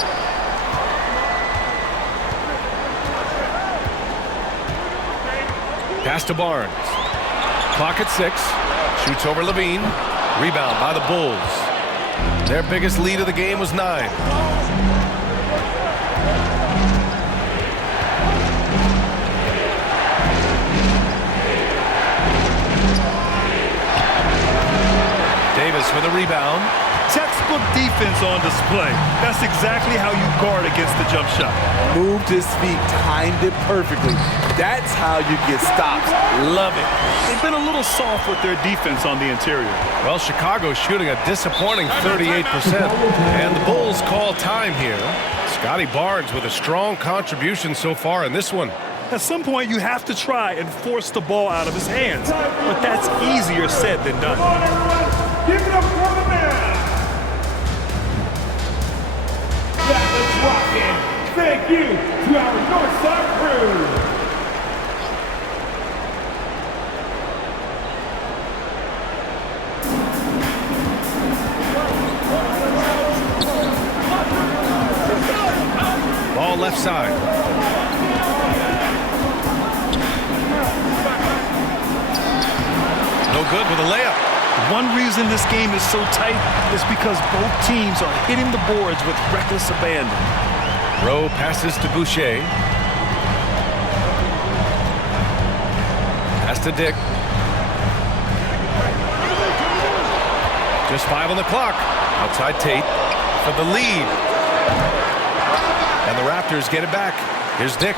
Pass to Barnes. Clock at 6. Shoots over Levine. Rebound by the Bulls. Their biggest lead of the game was 9. Davis with a rebound. Textbook defense on display. That's exactly how you guard against the jump shot. Moved his feet, timed it perfectly. That's how you get stops. Love it. They've been a little soft with their defense on the interior. Well, Chicago's shooting a disappointing 38%. And the Bulls call time here. Scotty Barnes with a strong contribution so far in this one. At some point, you have to try and force the ball out of his hands. But that's easier said than done. Give it up for the man. That was rocking. Thank you to our Northside crew. Ball left side. No good with a layup. One reason this game is so tight is because both teams are hitting the boards with reckless abandon. Rowe passes to Boucher. Pass to Dick. Just 5 on the clock. Outside Tate for the lead. And the Raptors get it back. Here's Dick.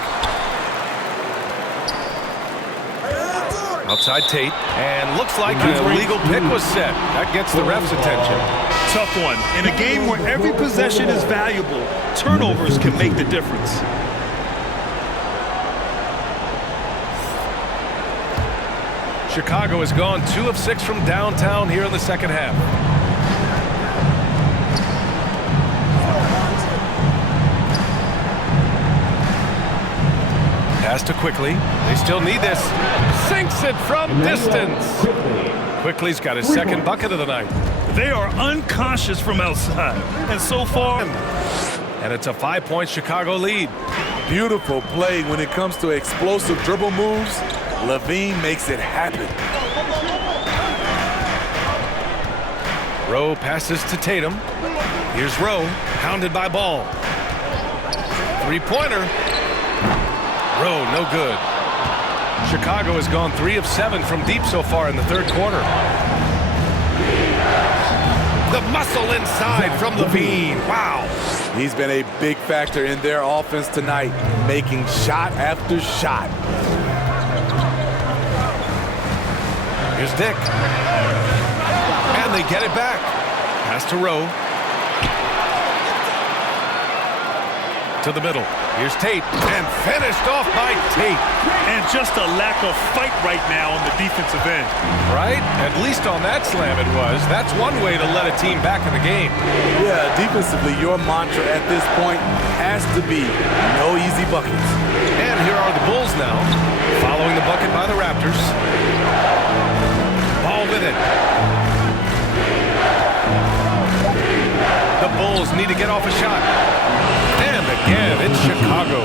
Outside Tate, and looks like an illegal pick was set. That gets the ref's attention. Tough one. In a game where every possession is valuable, turnovers can make the difference. Chicago has gone 2 of 6 from downtown here in the second half. Pass to Quickly. They still need this. Sinks it from distance. Quickly's got his second bucket of the night. They are unconscious from outside. And so far... And it's a 5-point Chicago lead. Beautiful play when it comes to explosive dribble moves. Levine makes it happen. Rowe passes to Tatum. Here's Rowe, pounded by Ball. Three-pointer. Rowe, no good. Chicago has gone 3 of 7 from deep so far in the third quarter. The muscle inside from Levine. Wow. He's been a big factor in their offense tonight, making shot after shot. Here's Dick. And they get it back. Pass to Rowe. To the middle. Here's Tate. And finished off by Tate. And just a lack of fight right now on the defensive end. Right? At least on that slam it was. That's one way to let a team back in the game. Yeah, defensively, your mantra at this point has to be no easy buckets. And here are the Bulls now, following the bucket by the Raptors. Ball with it. The Bulls need to get off a shot. And again, it's Chicago.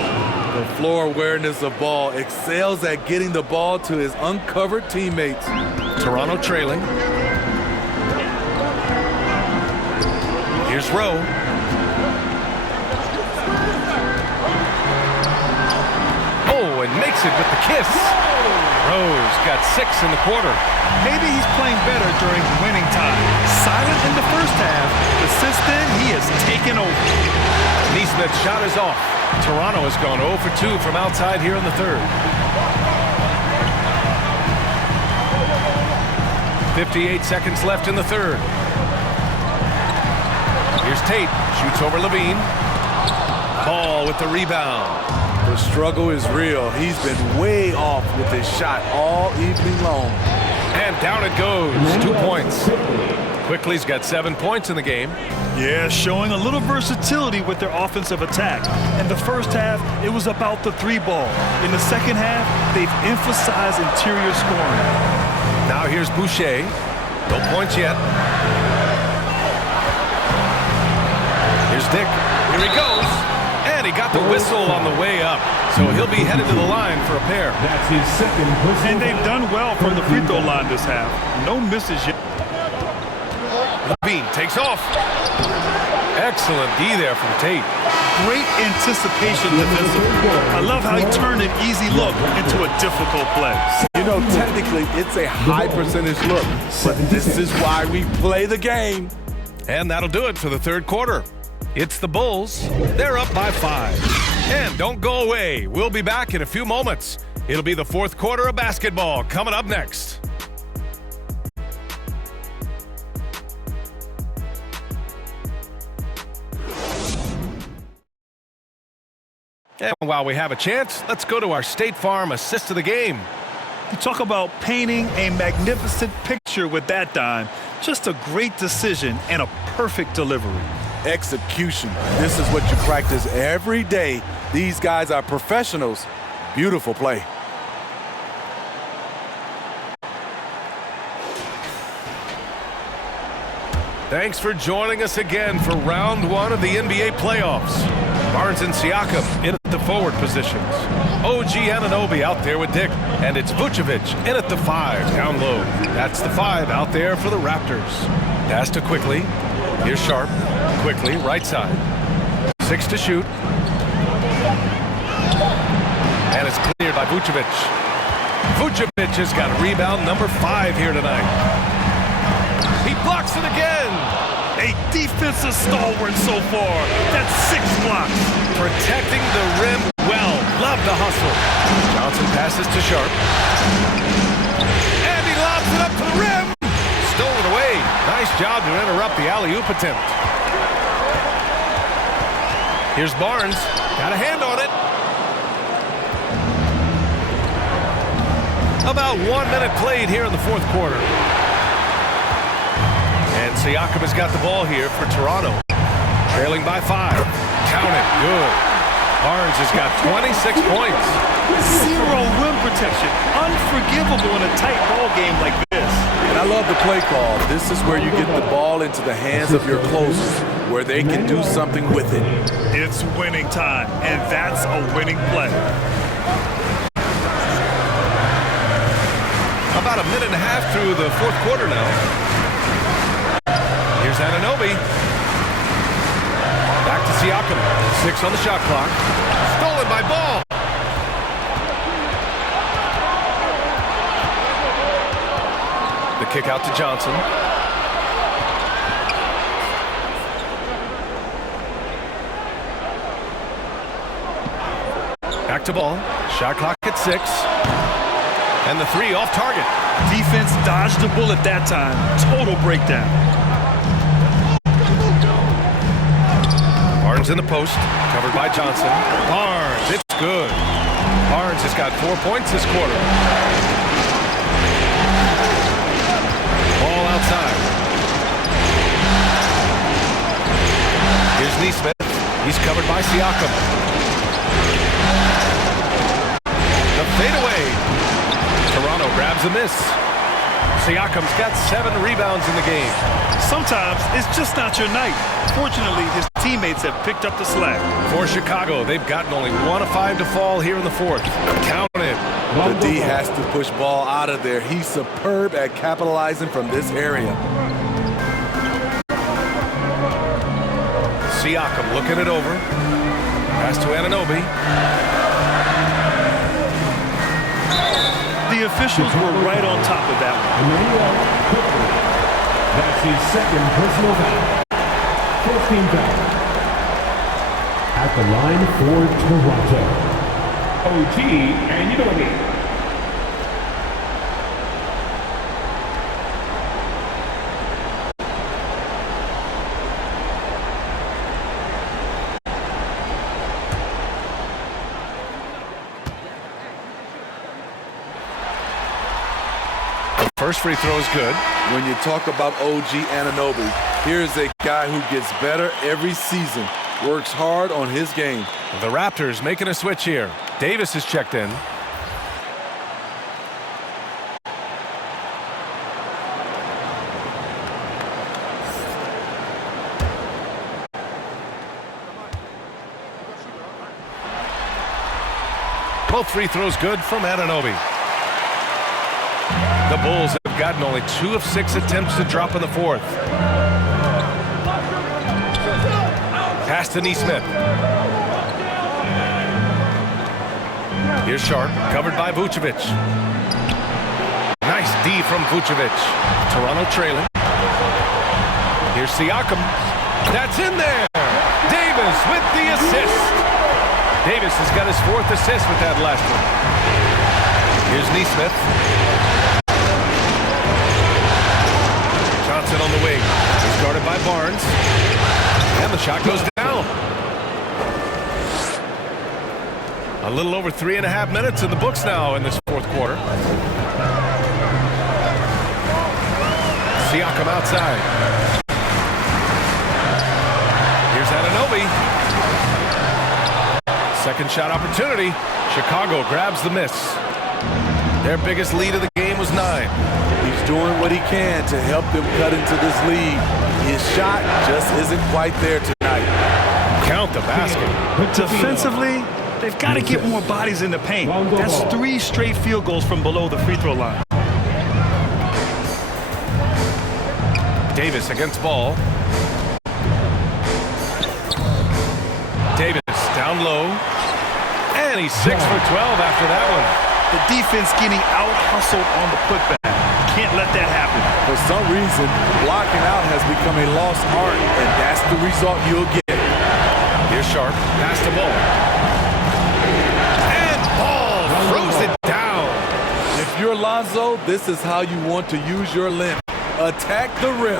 The floor awareness of Ball excels at getting the ball to his uncovered teammates. Toronto trailing. Here's Rowe. Oh, and makes it with the kiss. Rowe's got 6 in the quarter. Maybe he's playing better during winning time. Silent in the first half, but since then he has taken over. Neesmith's shot is off. Toronto has gone 0 for 2 from outside here in the third. 58 seconds left in the third. Here's Tate. Shoots over Levine. Ball with the rebound. The struggle is real. He's been way off with his shot all evening long. And down it goes. 2 points. Quickly's got 7 points in the game. Yeah, showing a little versatility with their offensive attack. In the first half, it was about the 3-ball. In the second half, they've emphasized interior scoring. Now here's Boucher. No points yet. Here's Dick. Here he goes. And he got the whistle on the way up. So he'll be headed to the line for a pair. That's his second whistle. And they've done well from the free throw line this half. No misses yet. Levine takes off. Excellent D there from Tate. Great anticipation defensively. I love how he turned an easy look into a difficult play. You know, technically, it's a high percentage look, but this is why we play the game. And that'll do it for the third quarter. It's the Bulls. They're up by 5. And don't go away. We'll be back in a few moments. It'll be the fourth quarter of basketball coming up next. And while we have a chance, let's go to our State Farm assist of the game. You talk about painting a magnificent picture with that dime. Just a great decision and a perfect delivery. Execution. This is what you practice every day. These guys are professionals. Beautiful play. Thanks for joining us again for round 1 of the NBA playoffs. Barnes and Siakam in at the forward positions. OG Anunoby out there with Dick. And it's Vucevic in at the 5 down low. That's the 5 out there for the Raptors. Pass to Quickly. Here's Sharp. Quickly, right side. 6 to shoot. And it's cleared by Vucevic. Vucevic has got rebound number 5 here tonight. He blocks it again. A defensive stalwart so far. That's 6 blocks. Protecting the rim well. Love the hustle. Johnson passes to Sharp. it up to the rim. Stolen away. Nice job to interrupt the alley-oop attempt. Here's Barnes. Got a hand on it. About 1 minute played here in the fourth quarter. And Siakam has got the ball here for Toronto. Trailing by 5. Count it. Good. Barnes has got 26 points. Zero rim protection. Unforgivable in a tight ball game like this. And I love the play call. This is where you get the ball into the hands of your closest, where they can do something with it. It's winning time, and that's a winning play. About a minute and a half through the fourth quarter now. Here's Anunoby. Back to Siakam. 6 on the shot clock. Stolen by Ball. The kick out to Johnson. Back to Ball. Shot clock at 6. And the 3 off target. Defense dodged the bullet that time. Total breakdown. Barnes in the post. Covered by Johnson. Barnes. It's good. Barnes has got 4 points this quarter. Ball outside. Here's Neesmith. He's covered by Siakam. The fadeaway. Toronto grabs a miss. Siakam's got 7 rebounds in the game. Sometimes it's just not your night. Fortunately, his teammates have picked up the slack. For Chicago, they've gotten only 1 of 5 to fall here in the fourth. Count it. The D has to push Ball out of there. He's superb at capitalizing from this area. Siakam looking it over. Pass to Anunoby. The officials were right on top of that one. That's his second personal foul. First team foul. At the line for Toronto, OG Anunoby. First free throw is good. When you talk about OG Anunoby, here's a guy who gets better every season, works hard on his game. The Raptors making a switch here. Davis is checked in. Both free throws good from Anunoby. The Bulls have gotten only 2 of 6 attempts to drop in the fourth. Pass to Neesmith. Here's Sharp, covered by Vucevic. Nice D from Vucevic. Toronto trailing. Here's Siakam. That's in there. Davis with the assist. Davis has got his 4th assist with that last one. Here's Neesmith. Johnson on the wing. He's guarded by Barnes. And the shot goes down. A little over 3.5 minutes in the books now in this fourth quarter. Siakam outside. Here's Anunoby. Second shot opportunity. Chicago grabs the miss. Their biggest lead of the game was 9. He's doing what he can to help them cut into this lead. His shot just isn't quite there tonight. Count the basket. Defensively, they've got to get more bodies in the paint. That's 3 straight field goals from below the free throw line. Davis against Ball. Davis down low. And he's 6 for 12 after that one. The defense getting out-hustled on the putback. Can't let that happen. For some reason, blocking out has become a lost art, and that's the result you'll get. Here's Sharp. Pass to Ball. And Ball throws it down. If you're Lonzo, this is how you want to use your length. Attack the rim.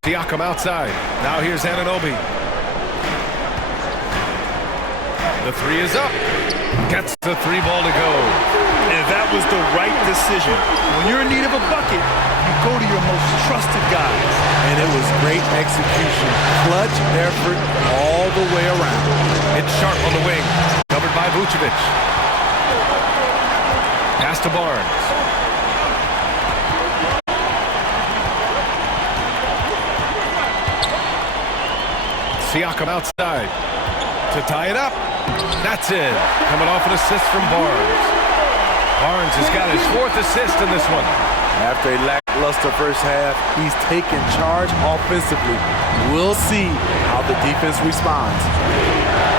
Siakam outside. Now here's Anunoby. The three is up. Gets the three ball to go. And that was the right decision. When you're in need of a bucket, you go to your most trusted guys. And it was great execution. Clutch effort all the way around. It's Sharp on the wing. Covered by Vucevic. Pass to Barnes. Siakam outside to tie it up. That's it. Coming off an assist from Barnes. Barnes has got his fourth assist in this one. After a lackluster first half, he's taken charge offensively. We'll see how the defense responds.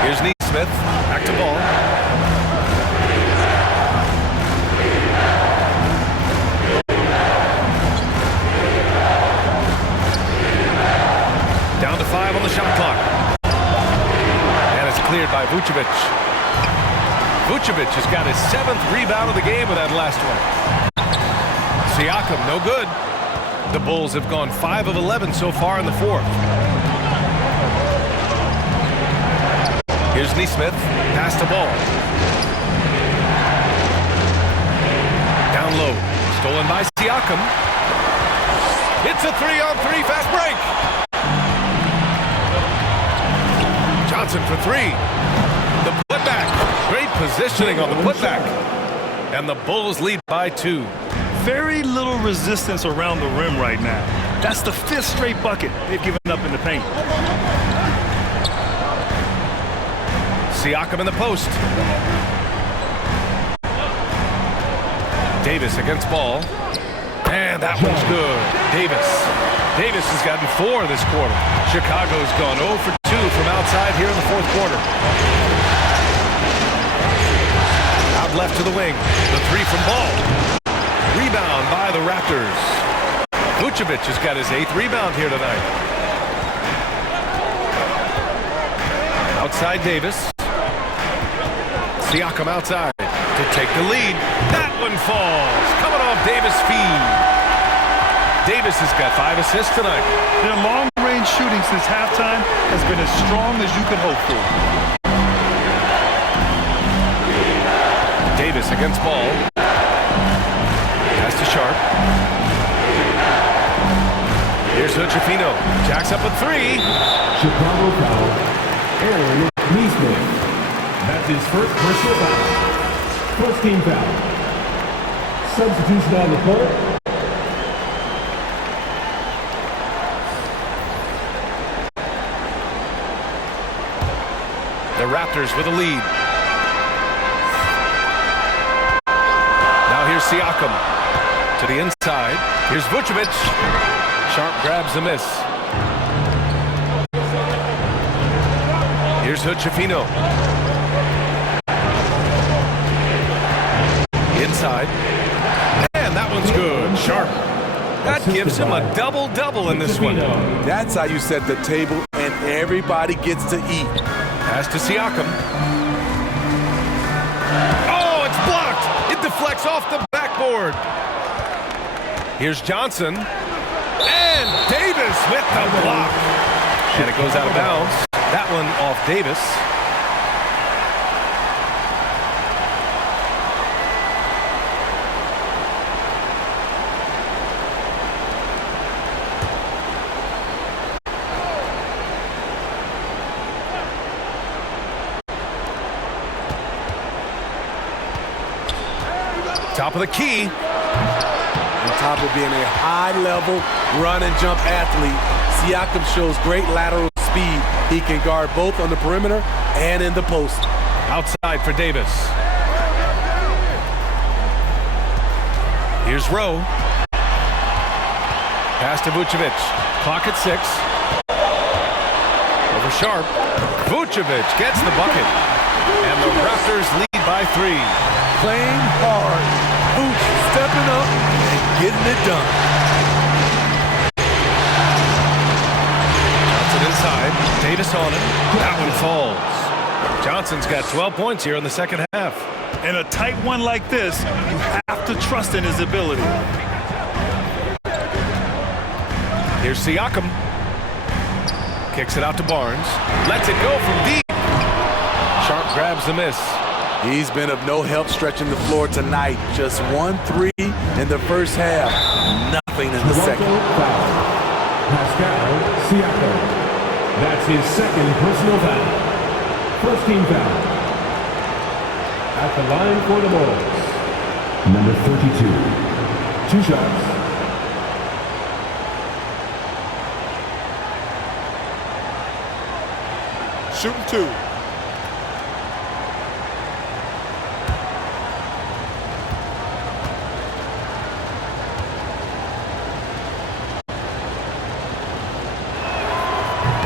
Here's Neesmith. Back to ball. Down to 5 on the shot clock. And it's cleared by Vucevic. Vucevic has got his 7th rebound of the game with that last one. Siakam, no good. The Bulls have gone 5 of 11 so far in the fourth. Here's Neesmith. Pass the ball. Down low. Stolen by Siakam. It's a 3-on-3 fast break. Johnson for 3. The putback. Great positioning on the putback. And the Bulls lead by 2. Very little resistance around the rim right now. That's the 5th straight bucket they've given up in the paint. Siakam in the post. Davis against ball. And that one's good. Davis has gotten 4 this quarter. Chicago's gone 0 for 2 from outside here in the fourth quarter. Out left to the wing. The 3 from ball. Rebound by the Raptors. Vucevic has got his 8th rebound here tonight. Outside Davis. Siakam outside to take the lead. That one falls. Coming off Davis' feed. Davis has got 5 assists tonight. Their long-range shooting since halftime has been as strong as you could hope for. Davis against ball. Pass to Sharp. Here's Hochefino. Jacks up a 3. Chicago foul. Aaron Neesmith. That's his first personal foul. First team foul. Substitution on the court. The Raptors with a lead. Now here's Siakam to the inside. Here's Vucevic. Sharp grabs the miss. Here's Hochefino. Inside. And that one's good. Sharp. That gives him a double-double in this one. That's how you set the table and everybody gets to eat. Pass to Siakam. Oh, it's blocked. It deflects off the backboard. Here's Johnson. And Davis with the block. And it goes out of bounds. That one off Davis. Top of the key. On top of being a high-level run and jump athlete, Siakam shows great lateral speed. He can guard both on the perimeter and in the post. Outside for Davis. Here's Rowe. Pass to Vucevic. Clock at 6. Over Sharp. Vucevic gets the bucket. And the Raptors lead by 3. Playing hard. Vooch stepping up and getting it done. Johnson inside. Davis on it. That one falls. Johnson's got 12 points here in the second half. In a tight one like this, you have to trust in his ability. Here's Siakam. Kicks it out to Barnes. Lets it go from deep. Sharp grabs the miss. He's been of no help stretching the floor tonight. Just 1 3 in the first half. Nothing in the second. Pascal Siakam. That's his second personal foul. First team foul. At the line for the Bulls. Number 32. 2 shots. Shooting 2.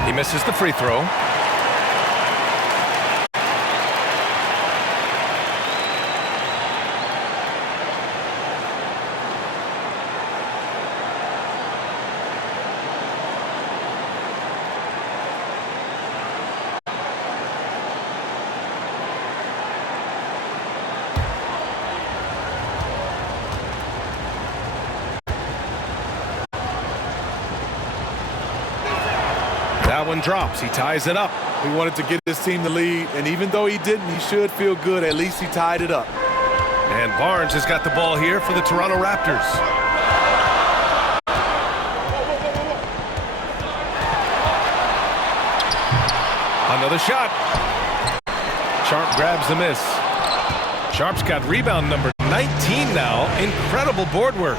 He misses the free throw. That one drops. He ties it up. He wanted to get his team the lead, and even though he didn't, he should feel good. At least he tied it up. And Barnes has got the ball here for the Toronto Raptors. Another shot. Sharp grabs the miss. Sharp's got rebound number 19 now. Incredible board work.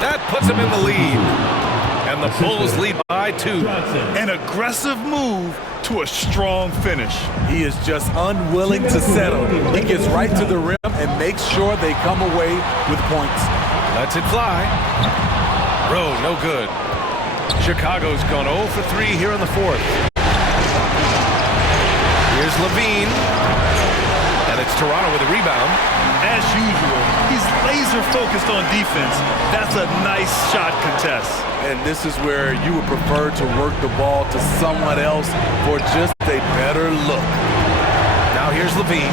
That puts him in the lead. And the Bulls lead by 2. An aggressive move to a strong finish. He is just unwilling to settle. He gets right to the rim and makes sure they come away with points. Lets it fly. Rowe, no good. Chicago's gone 0 for 3 here in the fourth. Here's Levine. And it's Toronto with a rebound. As usual, he's laser focused on defense. That's a nice shot contest. And this is where you would prefer to work the ball to someone else for just a better look. Now here's Levine.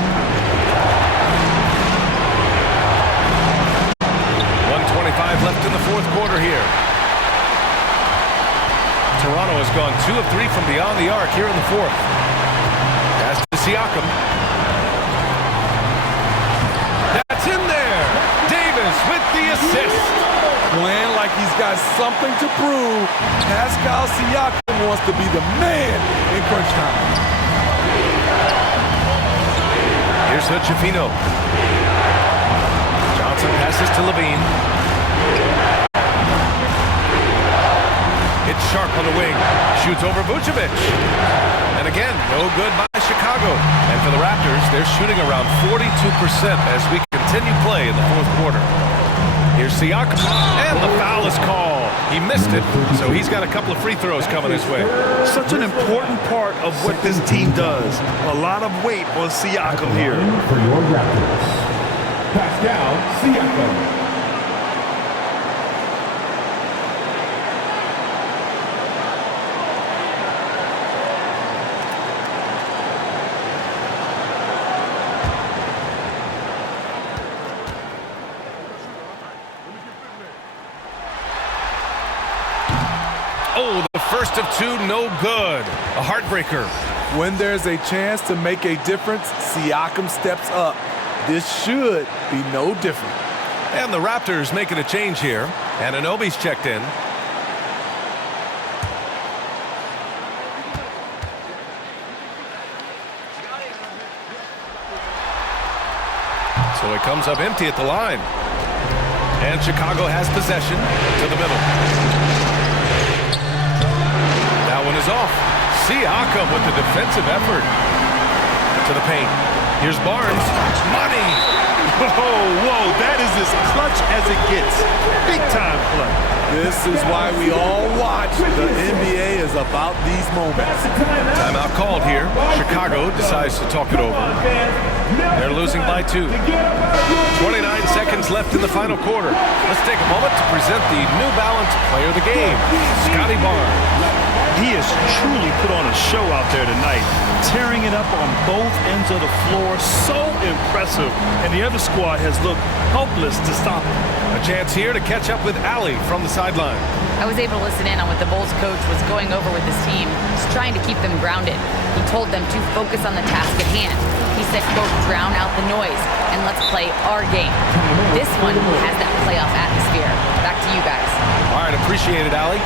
1:25 left in the fourth quarter here. Toronto has gone 2 of 3 from beyond the arc here in the fourth. Pass to Siakam. That's in there. Davis with the assist. Playing like he's got something to prove. Pascal Siakam wants to be the man in crunch time. Here's Hood-Schifino. Johnson passes to Levine. It's Sharp on the wing. Shoots over Vucevic. And again, no good by Chicago. And for the Raptors, they're shooting around 42% as we continue play in the fourth quarter. Here's Siakam, and the foul is called. He missed it, so he's got a couple of free throws coming his way. Such an important part of what this team does. A lot of weight on Siakam here. For your Raptors, Pascal Siakam. Oh, the first of 2, no good. A heartbreaker. When there's a chance to make a difference, Siakam steps up. This should be no different. And the Raptors making a change here. Anunoby's checked in. So it comes up empty at the line. And Chicago has possession to the middle. That one is off. Siakam with the defensive effort. To the paint. Here's Barnes. Money! Whoa, that is as clutch as it gets. Big time play. This is why we all watch. The NBA is about these moments. Timeout called here. Chicago decides to talk it over. They're losing by 2. 29 seconds left in the final quarter. Let's take a moment to present the New Balance Player of the Game, Scotty Barnes. He has truly put on a show out there tonight, tearing it up on both ends of the floor. So impressive. And the other squad has looked helpless to stop him. A chance here to catch up with Allie from the sideline. I was able to listen in on what the Bulls coach was going over with his team, just trying to keep them grounded. He told them to focus on the task at hand. He said, quote, drown out the noise and let's play our game. This one has that playoff atmosphere. Back to you guys. All right, appreciate it, Allie.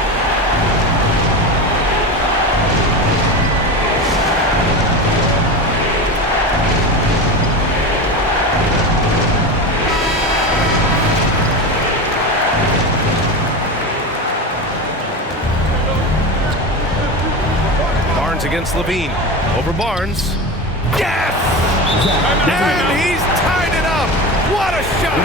Against Levine. Over Barnes. Yes! And he's tied it up. What a shot!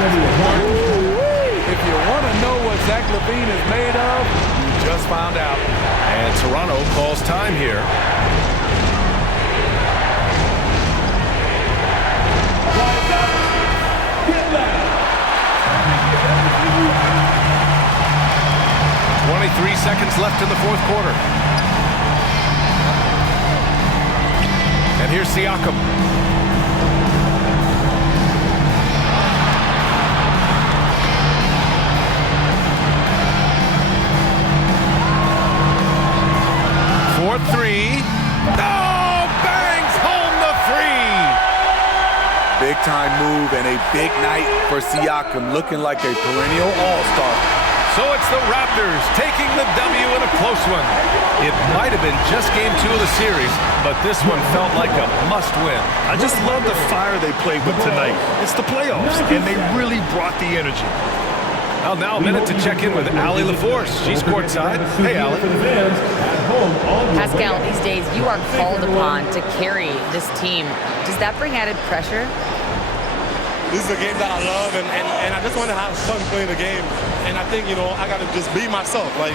If you want to know what Zach Levine is made of, you just found out. And Toronto calls time here. Get 23 seconds left in the fourth quarter. And here's Siakam. For three. Oh, bangs home the three. Big time move and a big night for Siakam, looking like a perennial all-star. So it's the Raptors taking the W in a close one. It might have been just game 2 of the series, but this one felt like a must-win. I just love the fire they played with tonight. It's the playoffs, and they really brought the energy. Well, now a minute to check in with Allie LaForce. She's courtside. Hey, Allie. Pascal, these days you are called upon to carry this team. Does that bring added pressure? This is a game that I love, and I just want to have fun playing the game. And I think, I got to just be myself. Like,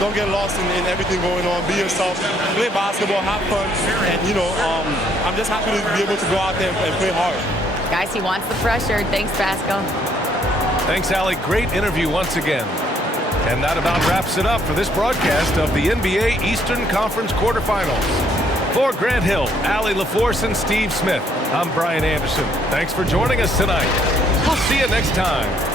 don't get lost in everything going on. Be yourself. Play basketball, have fun. And, I'm just happy to be able to go out there and play hard. Guys, he wants the pressure. Thanks, Pascal. Thanks, Allie. Great interview once again. And that about wraps it up for this broadcast of the NBA Eastern Conference quarterfinals. For Grant Hill, Allie LaForce, and Steve Smith, I'm Brian Anderson. Thanks for joining us tonight. We'll see you next time.